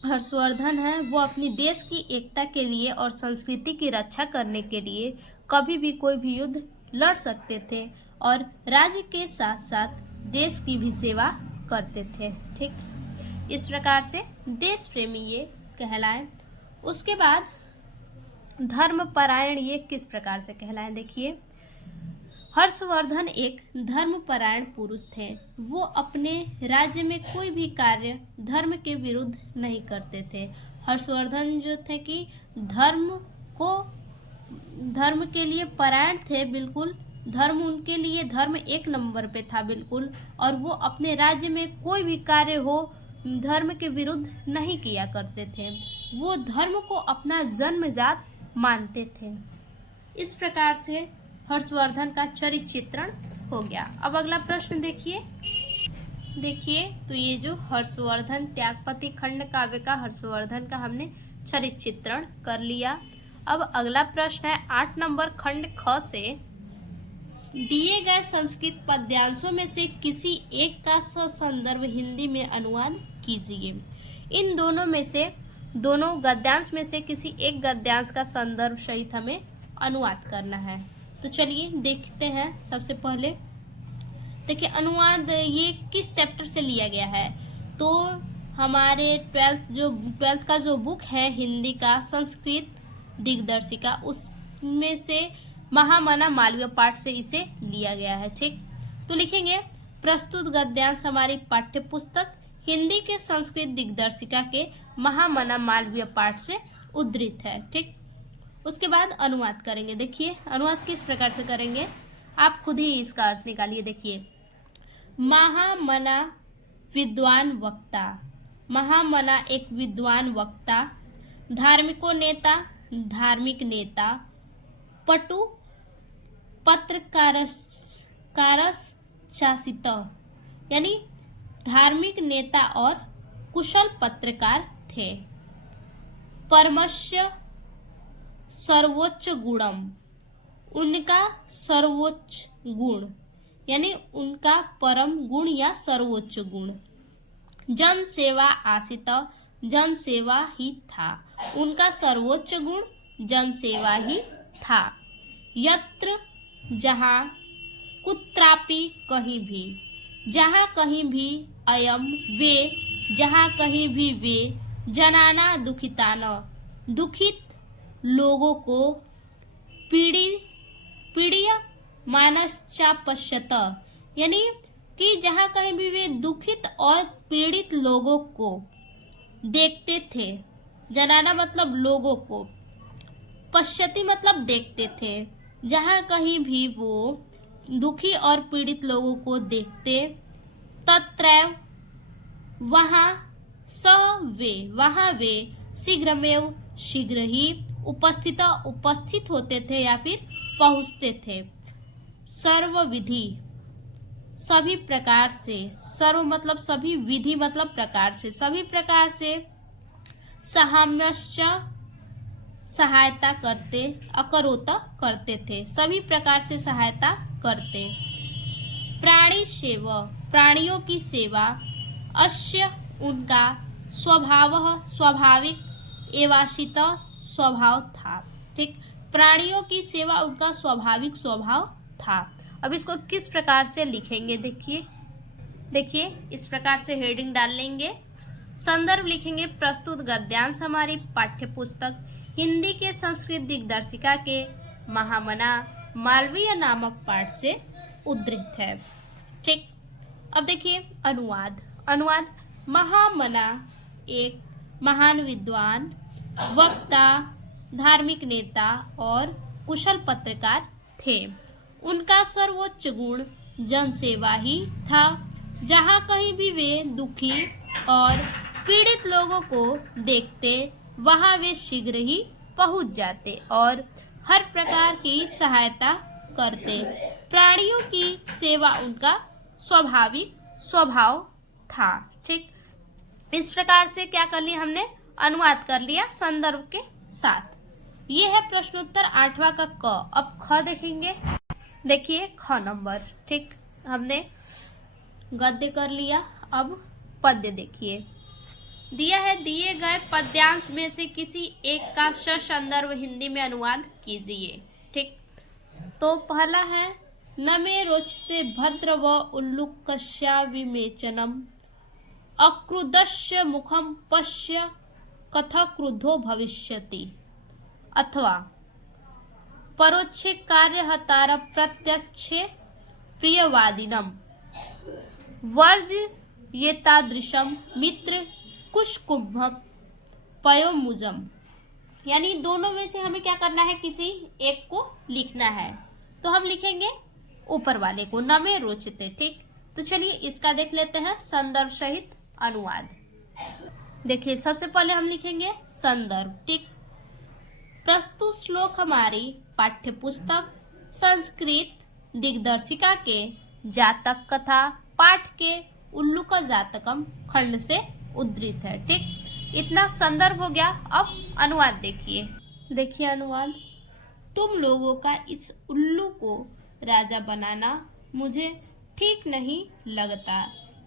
हर्षवर्धन है वो अपनी देश की एकता के लिए और संस्कृति की रक्षा करने के लिए कभी भी कोई भी युद्ध लड़ सकते थे और राज्य के साथ साथ देश की भी सेवा करते थे। ठीक, इस प्रकार से देश प्रेमी ये कहलाए। उसके बाद धर्मपरायण ये किस प्रकार से कहलाए। देखिए हर्षवर्धन एक धर्मपरायण पुरुष थे। वो अपने राज्य में कोई भी कार्य धर्म के विरुद्ध नहीं करते थे। हर्षवर्धन जो थे कि धर्म के लिए परायण थे, बिल्कुल धर्म उनके लिए, धर्म एक नंबर पे था बिल्कुल। और वो अपने राज्य में कोई भी कार्य हो धर्म के विरुद्ध नहीं किया करते थे। वो धर्म को अपना जन्मजात मानते थे। इस प्रकार से हर्षवर्धन का चरित्र चित्रण हो गया। अब अगला प्रश्न देखिए तो ये जो हर्षवर्धन त्यागपति खंड काव्य का हर्षवर्धन का हमने चरित्र चित्रण कर लिया। अब अगला प्रश्न है 8 नंबर खंड ख से दिए गए संस्कृत पद्यांशों में से किसी एक का संदर्भ हिंदी में अनुवाद कीजिए। इन दोनों गद्यांश में से किसी एक गद्यांश का संदर्भ सहित हमें अनुवाद करना है। तो चलिए देखते हैं। सबसे पहले देखिए अनुवाद ये किस चैप्टर से लिया गया है, तो हमारे ट्वेल्थ का जो बुक है हिंदी का संस्कृत दिग्दर्शिका, उसमें से महामना मालवीय पाठ से इसे लिया गया है। ठीक, तो लिखेंगे प्रस्तुत गद्यांश हमारी पाठ्य पुस्तक हिंदी के संस्कृत दिग्दर्शिका के महामना मालवीय पाठ से उद्धृत है। ठीक, उसके बाद अनुवाद करेंगे। देखिए अनुवाद किस प्रकार से करेंगे, आप खुद ही इसका अर्थ निकालिए। देखिए महामना विद्वान वक्ता, महामना एक विद्वान वक्ता, धार्मिको नेता धार्मिक नेता, पटु पत्रकारस शासित, यानी धार्मिक नेता और कुशल पत्रकार थे। परमस्य सर्वोच्च गुणम, उनका सर्वोच्च गुण यानी उनका परम गुण या सर्वोच्च गुण। जन सेवा आसित, जन सेवा ही था, उनका सर्वोच्च गुण जन सेवा ही था। यत्र जहाँ, कुत्रापि कहीं भी, जहाँ कहीं भी, अयम वे, जहाँ कहीं भी वे, जनाना दुखिताना, दुखित लोगों को, पीड़िय मानश्चापश्यत, यानी कि जहाँ कहीं भी वे दुखित और पीड़ित लोगों को देखते थे। जनाना मतलब लोगों को, पश्यति मतलब देखते थे। जहाँ कहीं भी वो दुखी और पीड़ित लोगों को देखते, तत्रैव वहाँ, वहाँ वे शीघ्रमेव शीघ्र ही, उपस्थित होते थे या फिर पहुँचते थे। सर्वविधि सभी प्रकार से, सर्व मतलब सभी, विधि मतलब प्रकार से, सभी प्रकार से, सहाम्यश्च सहायता करते, अकरोत करते थे, सभी प्रकार से सहायता करते। प्राणी सेवा, प्राणियों की सेवा, अस्य उनका स्वाभाविक एवाशित स्वभाव था। ठीक, प्राणियों की सेवा उनका स्वाभाविक स्वभाव था। अब इसको किस प्रकार से लिखेंगे, देखिए इस प्रकार से हेडिंग डाल लेंगे। संदर्भ लिखेंगे प्रस्तुत गद्यांश हमारी पाठ्य पुस्तक हिंदी के संस्कृत दिग्दर्शिका के महामना मालवीय नामक पाठ से उद्धृत है। ठीक, अब देखिए अनुवाद महामना एक महान विद्वान, वक्ता, धार्मिक नेता और कुशल पत्रकार थे। उनका सर्वोच्च गुण जनसेवा ही था। जहाँ कहीं भी वे दुखी और पीड़ित लोगों को देखते, वहाँ वे शीघ्र ही पहुँच जाते और हर प्रकार की सहायता करते। प्राणियों की सेवा उनका स्वाभाविक स्वभाव था। ठीक, इस प्रकार से क्या कर लिया हमने, अनुवाद कर लिया संदर्भ के साथ। ये है प्रश्नोत्तर 8वां का क। अब ख देखेंगे। देखिए ख नंबर। ठीक, हमने गद्य कर लिया, अब पद्य देखिए। दिया है, दिए गए पद्यांश में से किसी एक का ससंदर्भ हिंदी में अनुवाद कीजिए। ठीक, तो पहला है, न मे रोचते भद्र व उल्लुकस्या विमेचनम, अक्रुद्धस्य मुखम पश्य कथा क्रुद्धो भविष्यति। अथवा परोक्षे कार्य हतार प्रत्यक्षे प्रियवादिनम, वर्ज ये तादृशम मित्र कुशकुंभ पयोमुजम। यानी दोनों में से हमें क्या करना है, किसी एक को लिखना है। तो हम लिखेंगे ऊपर वाले को, न में रोचते। ठीक, तो चलिए इसका देख लेते हैं संदर्भ सहित अनुवाद। देखिए सबसे पहले हम लिखेंगे संदर्भ। ठीक, प्रस्तुत श्लोक हमारी पाठ्य पुस्तक संस्कृत दिग्दर्शिका के जातक कथा पाठ के उल्लूक जातकम खंड से उद्धृत है। ठीक, इतना संदर्भ हो गया। अब अनुवाद देखिए अनुवाद। तुम लोगों का इस उल्लू को राजा बनाना मुझे ठीक नहीं लगता।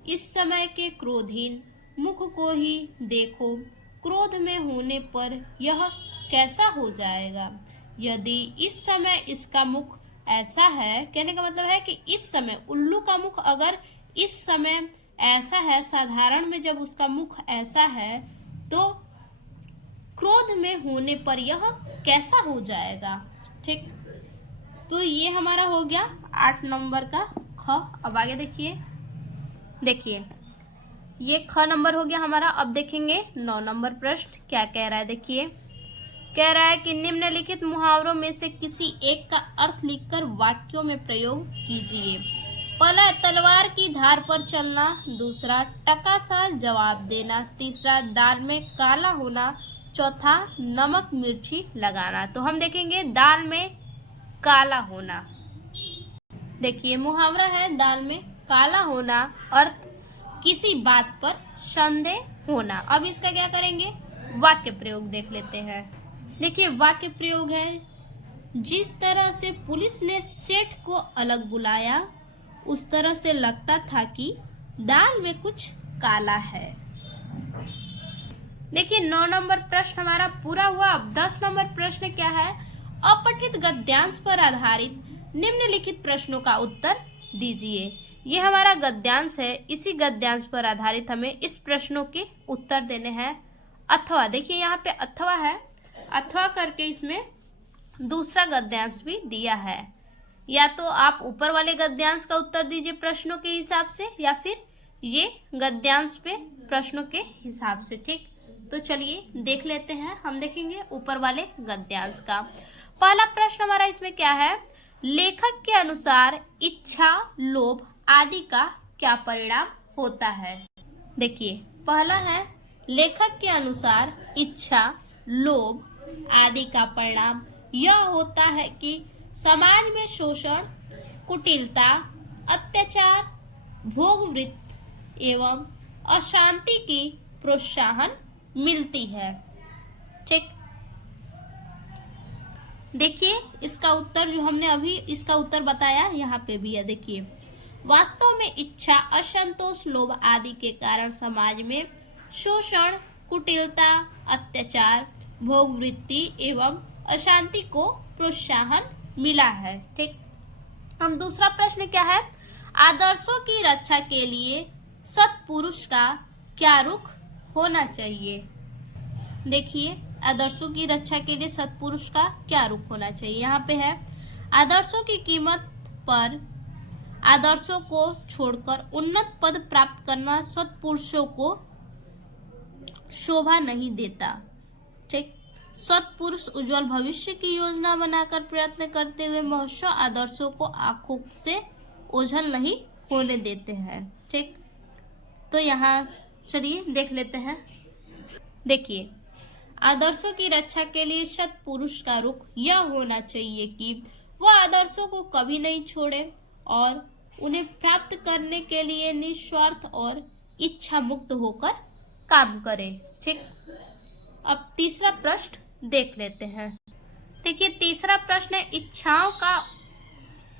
इस समय के क्रोधहीन मुख को ही देखो, क्रोध में होने पर यह कैसा हो जाएगा। यदि इस समय इसका मुख ऐसा है, कहने का मतलब है कि इस समय उल्लू का मुख अगर इस समय ऐसा है, साधारण में जब उसका मुख ऐसा है तो क्रोध में होने पर यह कैसा हो जाएगा। ठीक, तो ये हमारा हो गया 8 नंबर का ख। अब आगे देखिए ये ख नंबर हो गया हमारा। अब देखेंगे 9 नंबर प्रश्न क्या कह रहा है। देखिए, कह रहा है कि निम्नलिखित मुहावरों में से किसी एक का अर्थ लिखकर वाक्यों में प्रयोग कीजिए। पहला, तलवार की धार पर चलना। दूसरा, टका सा जवाब देना। तीसरा, दाल में काला होना। चौथा, नमक मिर्ची लगाना। तो हम देखेंगे दाल में काला होना। देखिए मुहावरा है दाल में काला होना, अर्थ किसी बात पर संदेह होना। अब इसका क्या करेंगे, वाक्य प्रयोग देख लेते हैं। देखिए वाक्य प्रयोग है, जिस तरह से पुलिस ने सेठ को अलग बुलाया उस तरह से लगता था कि दाल में कुछ काला है। देखिए 9 नंबर प्रश्न हमारा पूरा हुआ। अब 10 नंबर प्रश्न क्या है, अपठित गद्यांश पर आधारित निम्नलिखित प्रश्नों का उत्तर दीजिए। ये हमारा गद्यांश है, इसी गद्यांश पर आधारित हमें इस प्रश्नों के उत्तर देने हैं। अथवा, देखिए यहाँ पे अथवा है, अथवा करके इसमें दूसरा गद्यांश भी दिया है। या तो आप ऊपर वाले गद्यांश का उत्तर दीजिए प्रश्नों के हिसाब से, या फिर ये गद्यांश पे प्रश्नों के हिसाब से। ठीक, तो चलिए देख लेते हैं। हम देखेंगे ऊपर वाले गद्यांश का। पहला प्रश्न हमारा इसमें क्या है, लेखक के अनुसार इच्छा, लोभ आदि का क्या परिणाम होता है। देखिए पहला है, लेखक के अनुसार इच्छा, लोभ आदि का परिणाम यह होता है कि समाज में शोषण, कुटिलता, अत्याचार, भोगवृत्ति एवं अशांति की प्रोत्साहन मिलती है। ठीक, देखिए इसका उत्तर जो हमने अभी इसका उत्तर बताया यहाँ पे भी है। देखिए वास्तव में इच्छा, असंतोष, लोभ आदि के कारण समाज में शोषण, कुटिलता, अत्याचार, भोगवृत्ति एवं अशांति को प्रोत्साहन मिला है। ठीक, हम दूसरा प्रश्न क्या है, आदर्शों की रक्षा के लिए सत्पुरुष का क्या रुख होना चाहिए। देखिए आदर्शों की रक्षा के लिए सत्पुरुष का क्या रुख होना चाहिए। यहाँ पे है, आदर्शों की कीमत पर आदर्शों को छोड़कर उन्नत पद प्राप्त करना सत्पुरुषों को शोभा नहीं देता। ठीक, सत्पुरुष उज्जवल भविष्य की योजना बनाकर प्रयत्न करते हुए महर्षि आदर्शों को आंखों से ओझल नहीं होने देते हैं। ठीक, तो यहाँ चलिए देख लेते हैं। देखिए आदर्शों की रक्षा के लिए सत्पुरुष का रुख यह होना चाहिए कि वह आदर्शों को कभी नहीं छोड़े और उन्हें प्राप्त करने के लिए निस्वार्थ और इच्छा मुक्त होकर काम करे। ठीक, अब तीसरा प्रश्न देख लेते हैं। देखिए तीसरा प्रश्न है, इच्छाओं का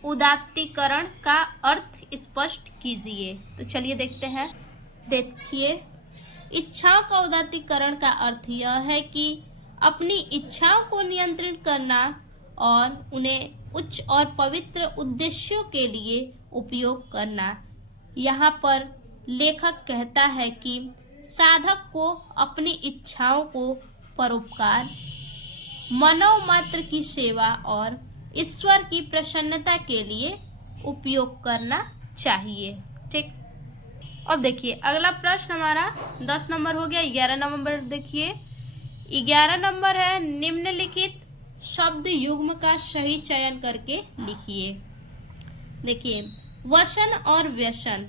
उदात्तीकरण का अर्थ स्पष्ट कीजिए। तो चलिए देखते हैं। देखिए इच्छाओं का उदात्तीकरण का अर्थ यह है कि अपनी इच्छाओं को नियंत्रित करना और उन्हें उच्च और पवित्र उद्देश्यों के लिए उपयोग करना। यहाँ पर लेखक कहता है कि साधक को अपनी इच्छाओं को परोपकार, मानव मात्र की सेवा और ईश्वर की प्रसन्नता के लिए उपयोग करना चाहिए। ठीक, अब देखिए अगला प्रश्न हमारा 10 नंबर हो गया। 11 नंबर देखिए, 11 नंबर है, निम्नलिखित शब्द युग्म का सही चयन करके लिखिए। देखिए वसन और व्यसन,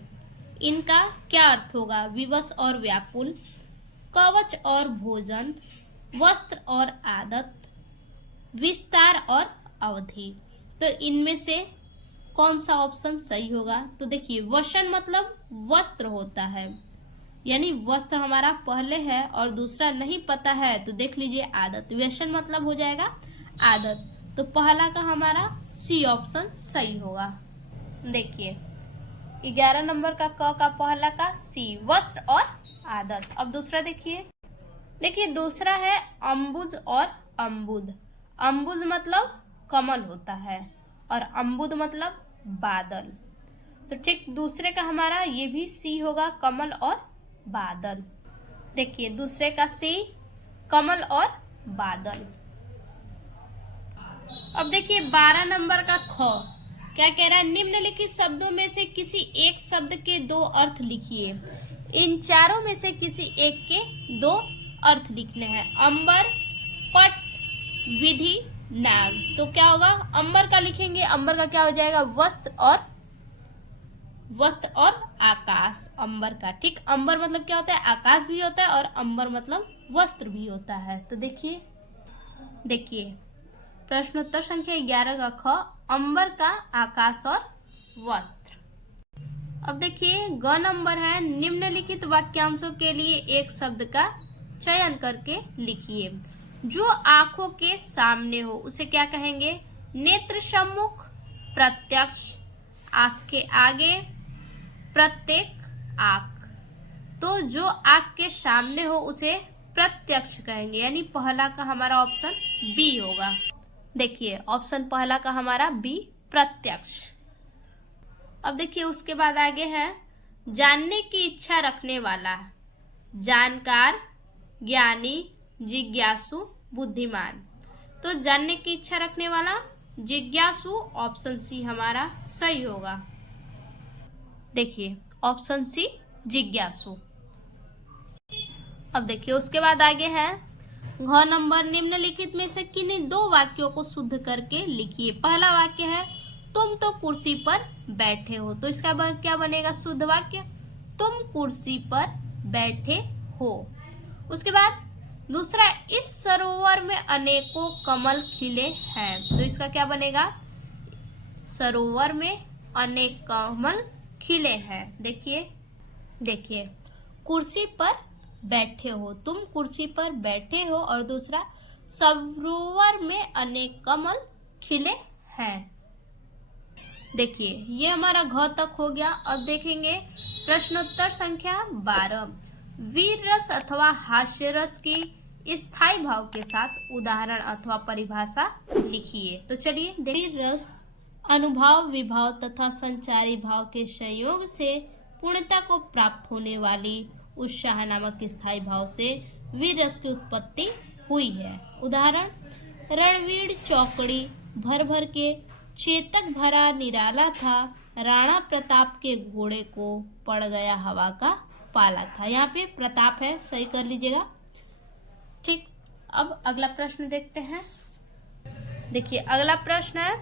इनका क्या अर्थ होगा। विवश और व्याकुल, कवच और भोजन, वस्त्र और आदत, विस्तार और अवधि। तो इनमें से कौन सा ऑप्शन सही होगा। तो देखिए वसन मतलब वस्त्र होता है, यानी वस्त्र हमारा पहले है और दूसरा नहीं पता है तो देख लीजिए आदत। व्यसन मतलब हो जाएगा आदत, तो पहला का हमारा सी ऑप्शन सही होगा। देखिए 11 नंबर का क का पहला का सी, वस्त्र और आदत। अब दूसरा देखिए दूसरा है अम्बुज और अम्बुद। अम्बुज मतलब कमल होता है और अम्बुद मतलब बादल। तो ठीक दूसरे का हमारा ये भी सी होगा, कमल और बादल। देखिए दूसरे का सी, कमल और बादल। अब देखिए 12 नंबर का ख, क्या कह रहा है, निम्नलिखित शब्दों में से किसी एक शब्द के दो अर्थ लिखिए। इन चारों में से किसी एक के दो अर्थ लिखने हैं। अंबर, पट, विधि, नाग। तो क्या होगा, अंबर का लिखेंगे, अंबर का क्या हो जाएगा, वस्त्र और आकाश। अंबर का, ठीक, अंबर मतलब क्या होता है, आकाश भी होता है और अंबर मतलब वस्त्र भी होता है। तो देखिए प्रश्नोत्तर संख्या 11 का ख, अंबर का आकाश और वस्त्र। अब देखिए ग नंबर है, निम्नलिखित वाक्यांशों के लिए एक शब्द का चयन करके लिखिए। जो आंखों के सामने हो उसे क्या कहेंगे, नेत्र सम्मुख, प्रत्यक्ष, आंख के आगे, प्रत्येक आंख। तो जो आंख के सामने हो उसे प्रत्यक्ष कहेंगे, यानी पहला का हमारा ऑप्शन बी होगा। देखिए ऑप्शन पहला का हमारा बी, प्रत्यक्ष। अब देखिए उसके बाद आगे है, जानने की इच्छा रखने वाला, जानकार, ज्ञानी, जिज्ञासु, बुद्धिमान। तो जानने की इच्छा रखने वाला जिज्ञासु, ऑप्शन सी हमारा सही होगा। देखिए ऑप्शन सी जिज्ञासु। अब देखिए उसके बाद आगे है घ नंबर, निम्नलिखित में से किन्हीं दो वाक्यों को शुद्ध करके लिखिए। पहला वाक्य है, तुम तो कुर्सी पर बैठे हो। तो इसका क्या बनेगा शुद्ध वाक्य, तुम कुर्सी पर बैठे हो। उसके बाद दूसरा, इस सरोवर में अनेकों कमल खिले हैं। तो इसका क्या बनेगा, सरोवर में अनेक कमल खिले हैं। देखिए कुर्सी पर बैठे हो, तुम कुर्सी पर बैठे हो, और दूसरा सरोवर में अनेक कमल खिले हैं। देखिए ये हमारा घ तक हो गया। अब देखेंगे प्रश्नोत्तर संख्या 12, वीर रस अथवा हास्य रस की स्थायी भाव के साथ उदाहरण अथवा परिभाषा लिखिए। तो चलिए, वीर रस अनुभाव, विभाव तथा संचारी भाव के संयोग से पूर्णता को प्राप्त होने वाली उत्साह नामक स्थायी भाव से वीर रस की उत्पत्ति हुई है। उदाहरण, रणवीर चौकड़ी भर भर के चेतक भरा निराला था, राणा प्रताप के घोड़े को पड़ गया हवा का पाला था। यहाँ पे प्रताप है, सही कर लीजिएगा। ठीक, अब अगला प्रश्न देखते हैं। देखिए अगला प्रश्न है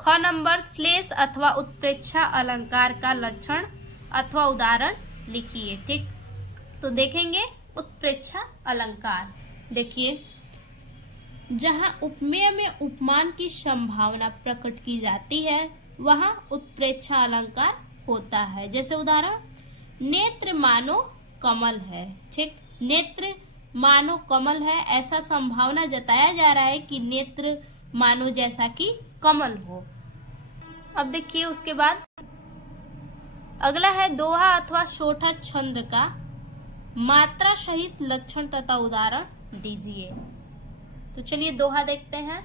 ख नंबर, श्लेष अथवा उत्प्रेक्षा अलंकार का लक्षण अथवा उदाहरण लिखिए। ठीक, तो देखेंगे उत्प्रेक्षा अलंकार। देखिए जहाँ उपमेय में उपमान की संभावना प्रकट की जाती है वहाँ उत्प्रेक्षा अलंकार होता है। जैसे उदाहरण, नेत्र मानो कमल है। ठीक, नेत्र मानो कमल है, ऐसा संभावना जताया जा रहा है कि नेत्र मानो जैसा कि कमल हो। अब देखिए उसके बाद अगला है, दोहा अथवा सोठा छंद का मात्रा सहित लक्षण तथा उदाहरण दीजिए। तो चलिए दोहा देखते हैं।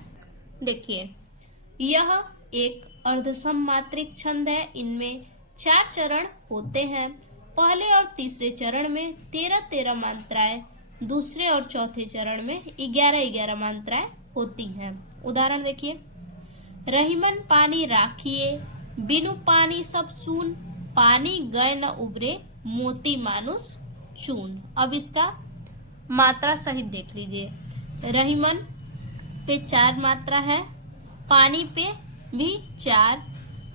देखिए यह एक अर्धसममात्रिक छंद है, इनमें 4 चरण होते हैं। पहले और तीसरे चरण में 13-13 मात्राएं, दूसरे और चौथे चरण में 11-11 मात्राएं होती हैं। उदाहरण देखिए, रहीमन पानी राखिए, बिनु पानी सब सून, पानी गए न उबरे, मोती मानुष चून। अब इसका मात्रा सहित देख लीजिए। रहीमन पे 4 मात्रा है, पानी पे भी 4,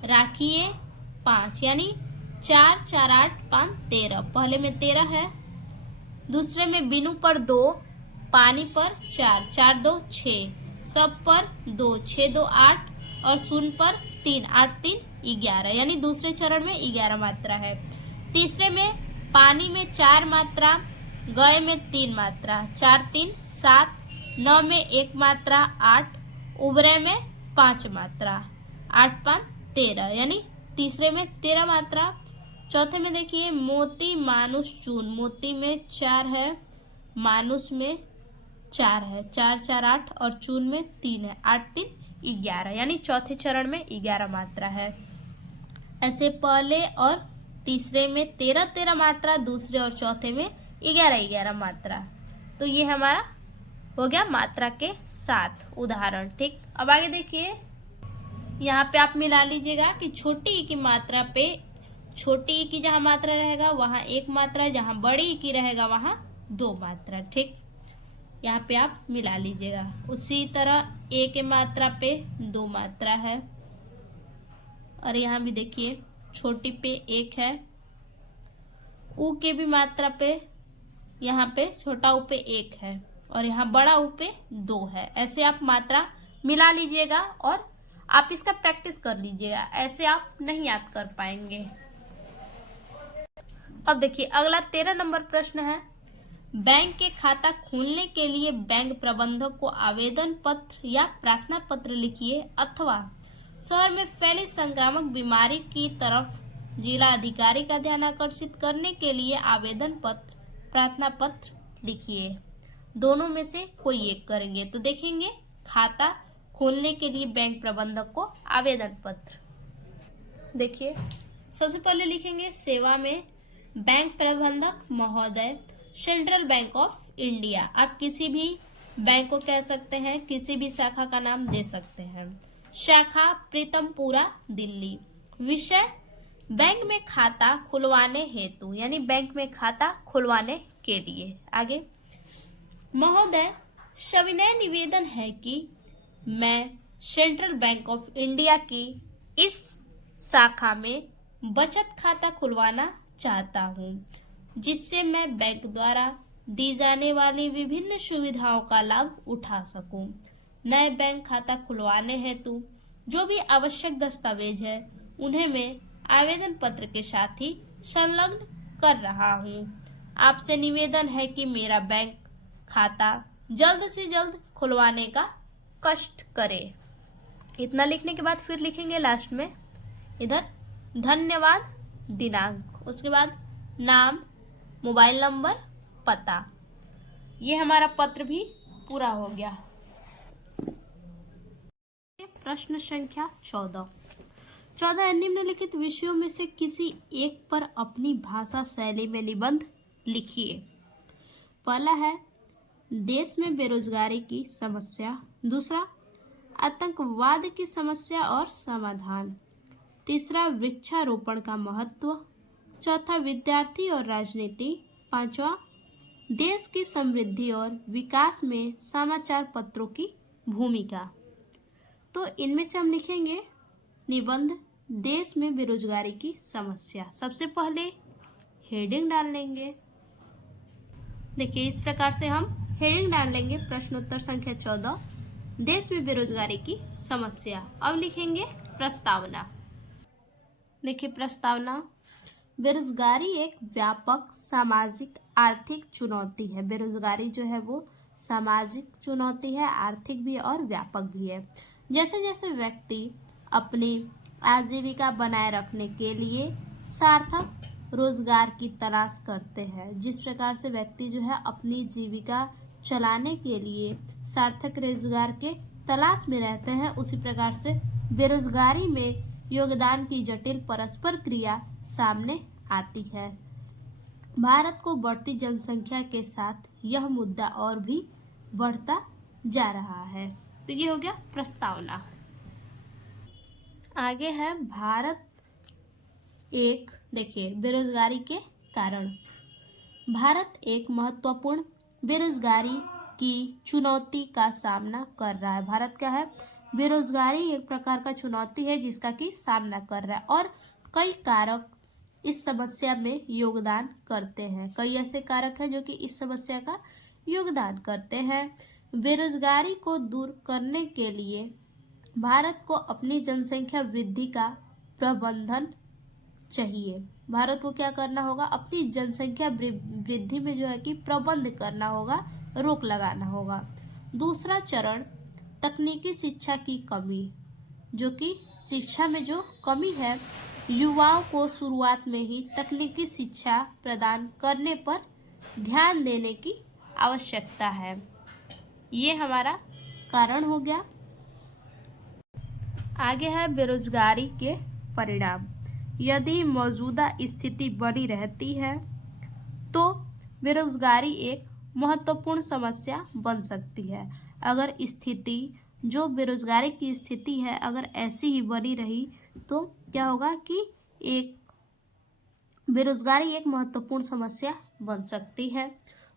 राखिए 5, यानी 4 4 8 5 13। पहले में 13 है, दूसरे में बिनु पर 2, पानी पर 4 4 2 6, सब पर 2 6 2 8 और शून्य पर 3 8 3 11, यानी दूसरे चरण में 11 मात्रा है। तीसरे में पानी में 4 मात्रा, गए में 3 मात्रा, 4 3 7, 9 में 1 मात्रा 8, उबरे में 5 मात्रा, 8 5 13, यानी तीसरे में 13 मात्रा। चौथे में देखिए, मोती मानुष चून, मोती में 4 है, मानुष में 4 है, 4 4 8 और चून में 3 है, 8 3 11, यानी चौथे चरण में 11 मात्रा है। ऐसे पहले और तीसरे में 13-13 मात्रा, दूसरे और चौथे में 11-11 मात्रा। तो ये हमारा हो गया मात्रा के 7 उदाहरण। ठीक, अब आगे देखिए, यहाँ पे आप मिला लीजिएगा कि छोटी ई की मात्रा पे छोटी ई की जहाँ मात्रा रहेगा वहाँ 1 मात्रा, जहाँ बड़ी ई की रहेगा वहाँ 2 मात्रा। ठीक, यहाँ पे आप मिला लीजिएगा। उसी तरह ए के मात्रा पे 2 मात्रा है, और यहाँ भी देखिए छोटी पे 1 है। ऊ के भी मात्रा पे यहाँ पे छोटा ऊ पे 1 है, और यहाँ बड़ा ऊ पे 2 है। ऐसे आप मात्रा मिला लीजिएगा और आप इसका प्रैक्टिस कर लीजिएगा, ऐसे आप नहीं याद कर पाएंगे। अब देखिए अगला 13 नंबर प्रश्न है, बैंक के खाता खोलने के लिए बैंक प्रबंधक को आवेदन पत्र या प्रार्थना पत्र लिखिए, अथवा शहर में फैली संक्रामक बीमारी की तरफ जिला अधिकारी का ध्यान आकर्षित करने के लिए आवेदन पत्र, प्रार्थना पत्र लिखिए। दोनों में से कोई एक करेंगे। तो देखेंगे, खाता खोलने के लिए बैंक प्रबंधक को आवेदन पत्र। देखिए सबसे पहले लिखेंगे, सेवा में बैंक प्रबंधक महोदय, सेंट्रल बैंक ऑफ इंडिया। आप किसी भी बैंक को कह सकते हैं, किसी भी शाखा का नाम दे सकते हैं। शाखा प्रीतमपुरा दिल्ली। विषय बैंक में खाता खुलवाने हेतु, यानी बैंक में खाता खुलवाने के लिए। आगे, महोदय सविनय निवेदन है कि मैं सेंट्रल बैंक ऑफ इंडिया की इस शाखा में बचत खाता खुलवाना चाहता हूँ, जिससे मैं बैंक द्वारा दी जाने वाली विभिन्न सुविधाओं का लाभ उठा सकूं। नए बैंक खाता खुलवाने हेतु जो भी आवश्यक दस्तावेज है उन्हें मैं आवेदन पत्र के साथ ही संलग्न कर रहा हूँ। आपसे निवेदन है कि मेरा बैंक खाता जल्द से जल्द खुलवाने का कष्ट करें। इतना लिखने के बाद फिर लिखेंगे लास्ट में इधर धन्यवाद दिनांक, उसके बाद नाम, मोबाइल नंबर, पता। ये हमारा पत्र भी पूरा हो गया। प्रश्न संख्या 14 निम्नलिखित विषयों में से किसी एक पर अपनी भाषा शैली में निबंध लिखिए। पहला है देश में बेरोजगारी की समस्या, दूसरा आतंकवाद की समस्या और समाधान, तीसरा वृक्षारोपण का महत्व, चौथा विद्यार्थी और राजनीति, पांचवा देश की समृद्धि और विकास में समाचार पत्रों की भूमिका। तो इनमें से हम लिखेंगे निबंध देश में बेरोजगारी की समस्या। सबसे पहले हेडिंग डाल लेंगे। देखिए इस प्रकार से हम हेडिंग डाल लेंगे, प्रश्नोत्तर संख्या 14 देश में बेरोजगारी की समस्या। अब लिखेंगे प्रस्तावना। देखिए प्रस्तावना, बेरोजगारी एक व्यापक सामाजिक आर्थिक चुनौती है। बेरोजगारी जो है वो सामाजिक चुनौती है, आर्थिक भी और व्यापक भी है। जैसे जैसे व्यक्ति अपनी आजीविका बनाए रखने के लिए सार्थक रोजगार की तलाश करते हैं, जिस प्रकार से व्यक्ति जो है अपनी जीविका चलाने के लिए सार्थक रोजगार के तलाश में रहते हैं, उसी प्रकार से बेरोजगारी में योगदान की जटिल परस्पर क्रिया सामने आती है। भारत को बढ़ती जनसंख्या के साथ यह मुद्दा और भी बढ़ता जा रहा है। तो ये हो गया प्रस्तावना। आगे है भारत एक, देखिए बेरोजगारी के कारण। भारत एक महत्वपूर्ण बेरोजगारी की चुनौती का सामना कर रहा है। भारत क्या है, बेरोजगारी एक प्रकार का चुनौती है जिसका कि सामना कर रहा है, और कई कारक इस समस्या में योगदान करते हैं। कई ऐसे कारक हैं जो कि इस समस्या का योगदान करते हैं। बेरोजगारी को दूर करने के लिए भारत को अपनी जनसंख्या वृद्धि का प्रबंधन चाहिए। भारत को क्या करना होगा, अपनी जनसंख्या वृद्धि में जो है कि प्रबंध करना होगा, रोक लगाना होगा। दूसरा चरण तकनीकी शिक्षा की कमी, जो कि शिक्षा में जो कमी है, युवाओं को शुरुआत में ही तकनीकी शिक्षा प्रदान करने पर ध्यान देने की आवश्यकता है। ये हमारा कारण हो गया। आगे है बेरोजगारी के परिणाम। यदि मौजूदा स्थिति बनी रहती है तो बेरोजगारी एक महत्वपूर्ण समस्या बन सकती है। अगर स्थिति, जो बेरोजगारी की स्थिति है, अगर ऐसी ही बनी रही तो क्या होगा कि एक बेरोजगारी एक महत्वपूर्ण समस्या बन सकती है,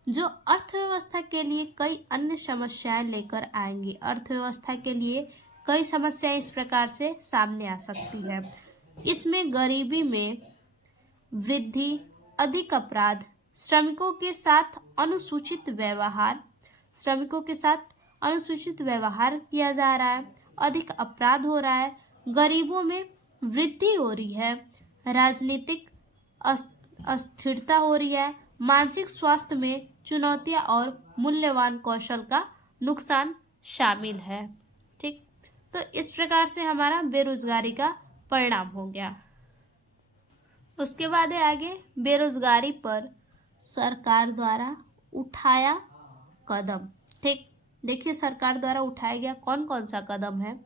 जो अर्थव्यवस्था के लिए कई अन्य समस्याएं लेकर आएंगी। अर्थव्यवस्था के लिए कई समस्याएं इस प्रकार से सामने आ सकती है। इसमें गरीबी में वृद्धि, अधिक अपराध, श्रमिकों के साथ अनुचित व्यवहार किया जा रहा है, अधिक अपराध हो रहा है, गरीबों में वृद्धि हो रही है, राजनीतिक अस्थिरता हो रही है, मानसिक स्वास्थ्य में चुनौतियां और मूल्यवान कौशल का नुकसान शामिल है। ठीक, तो इस प्रकार से हमारा बेरोजगारी का परिणाम हो गया। उसके बाद है आगे बेरोजगारी पर सरकार द्वारा उठाया कदम। ठीक, देखिए सरकार द्वारा उठाया गया कौन कौन सा कदम है।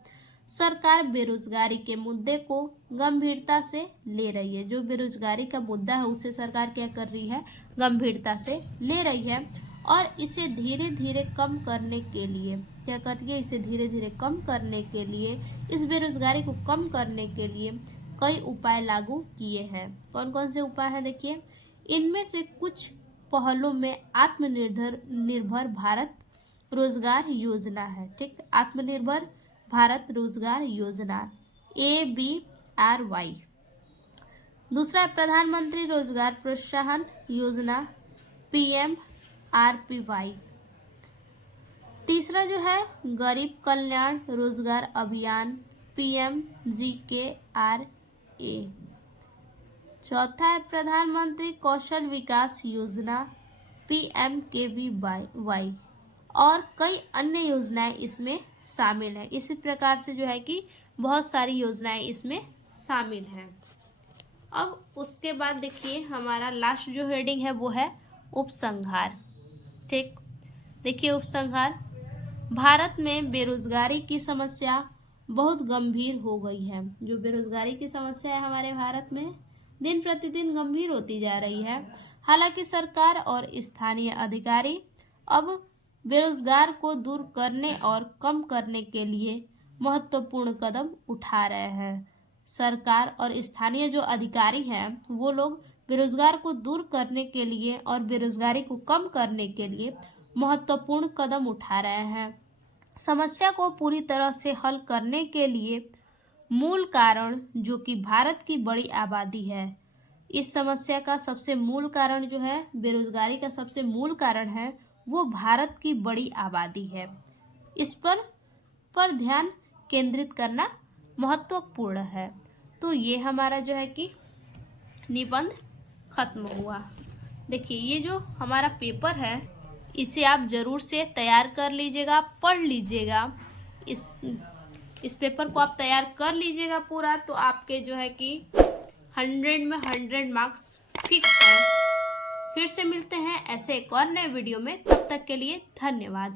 सरकार बेरोजगारी के मुद्दे को गंभीरता से ले रही है। जो बेरोजगारी का मुद्दा है उसे सरकार क्या कर रही है, गंभीरता से ले रही है, और इसे धीरे धीरे कम करने के लिए क्या कर रही है, इसे धीरे धीरे कम करने के लिए, इस बेरोजगारी को कम करने के लिए कई उपाय लागू किए हैं। कौन कौन से उपाय हैं देखिए। इनमें से कुछ पहलों में आत्मनिर्भर भारत रोजगार योजना है। ठीक, आत्मनिर्भर भारत रोजगार योजना ABRY। दूसरा है प्रधानमंत्री रोजगार प्रोत्साहन योजना PMRPY। तीसरा जो है गरीब कल्याण रोजगार अभियान PMGKRA। चौथा है प्रधानमंत्री कौशल विकास योजना PMKVY, और कई अन्य योजनाएं इसमें शामिल हैं। इसी प्रकार से जो है कि बहुत सारी योजनाएं इसमें शामिल हैं। अब उसके बाद देखिए हमारा लास्ट जो हेडिंग है वो है उपसंहार। ठीक, देखिए उपसंहार। भारत में बेरोजगारी की समस्या बहुत गंभीर हो गई है। जो बेरोजगारी की समस्या है हमारे भारत में दिन प्रतिदिन गंभीर होती जा रही है। हालांकि सरकार और स्थानीय अधिकारी अब बेरोजगार को दूर करने और कम करने के लिए महत्वपूर्ण कदम उठा रहे हैं। सरकार और स्थानीय जो अधिकारी हैं वो लोग बेरोजगार को दूर करने के लिए और बेरोजगारी को कम करने के लिए महत्वपूर्ण कदम उठा रहे हैं। समस्या को पूरी तरह से हल करने के लिए मूल कारण, जो कि भारत की बड़ी आबादी है, इस समस्या का सबसे मूल कारण जो है, बेरोजगारी का सबसे मूल कारण है वो भारत की बड़ी आबादी है। इस पर ध्यान केंद्रित करना महत्वपूर्ण है। तो ये हमारा जो है कि निबंध खत्म हुआ। देखिए ये जो हमारा पेपर है इसे आप ज़रूर से तैयार कर लीजिएगा, पढ़ लीजिएगा। इस पेपर को आप तैयार कर लीजिएगा पूरा, तो आपके जो है कि 100 में 100 मार्क्स फिक्स है। फिर से मिलते हैं ऐसे एक और नए वीडियो में, तब तक के लिए धन्यवाद।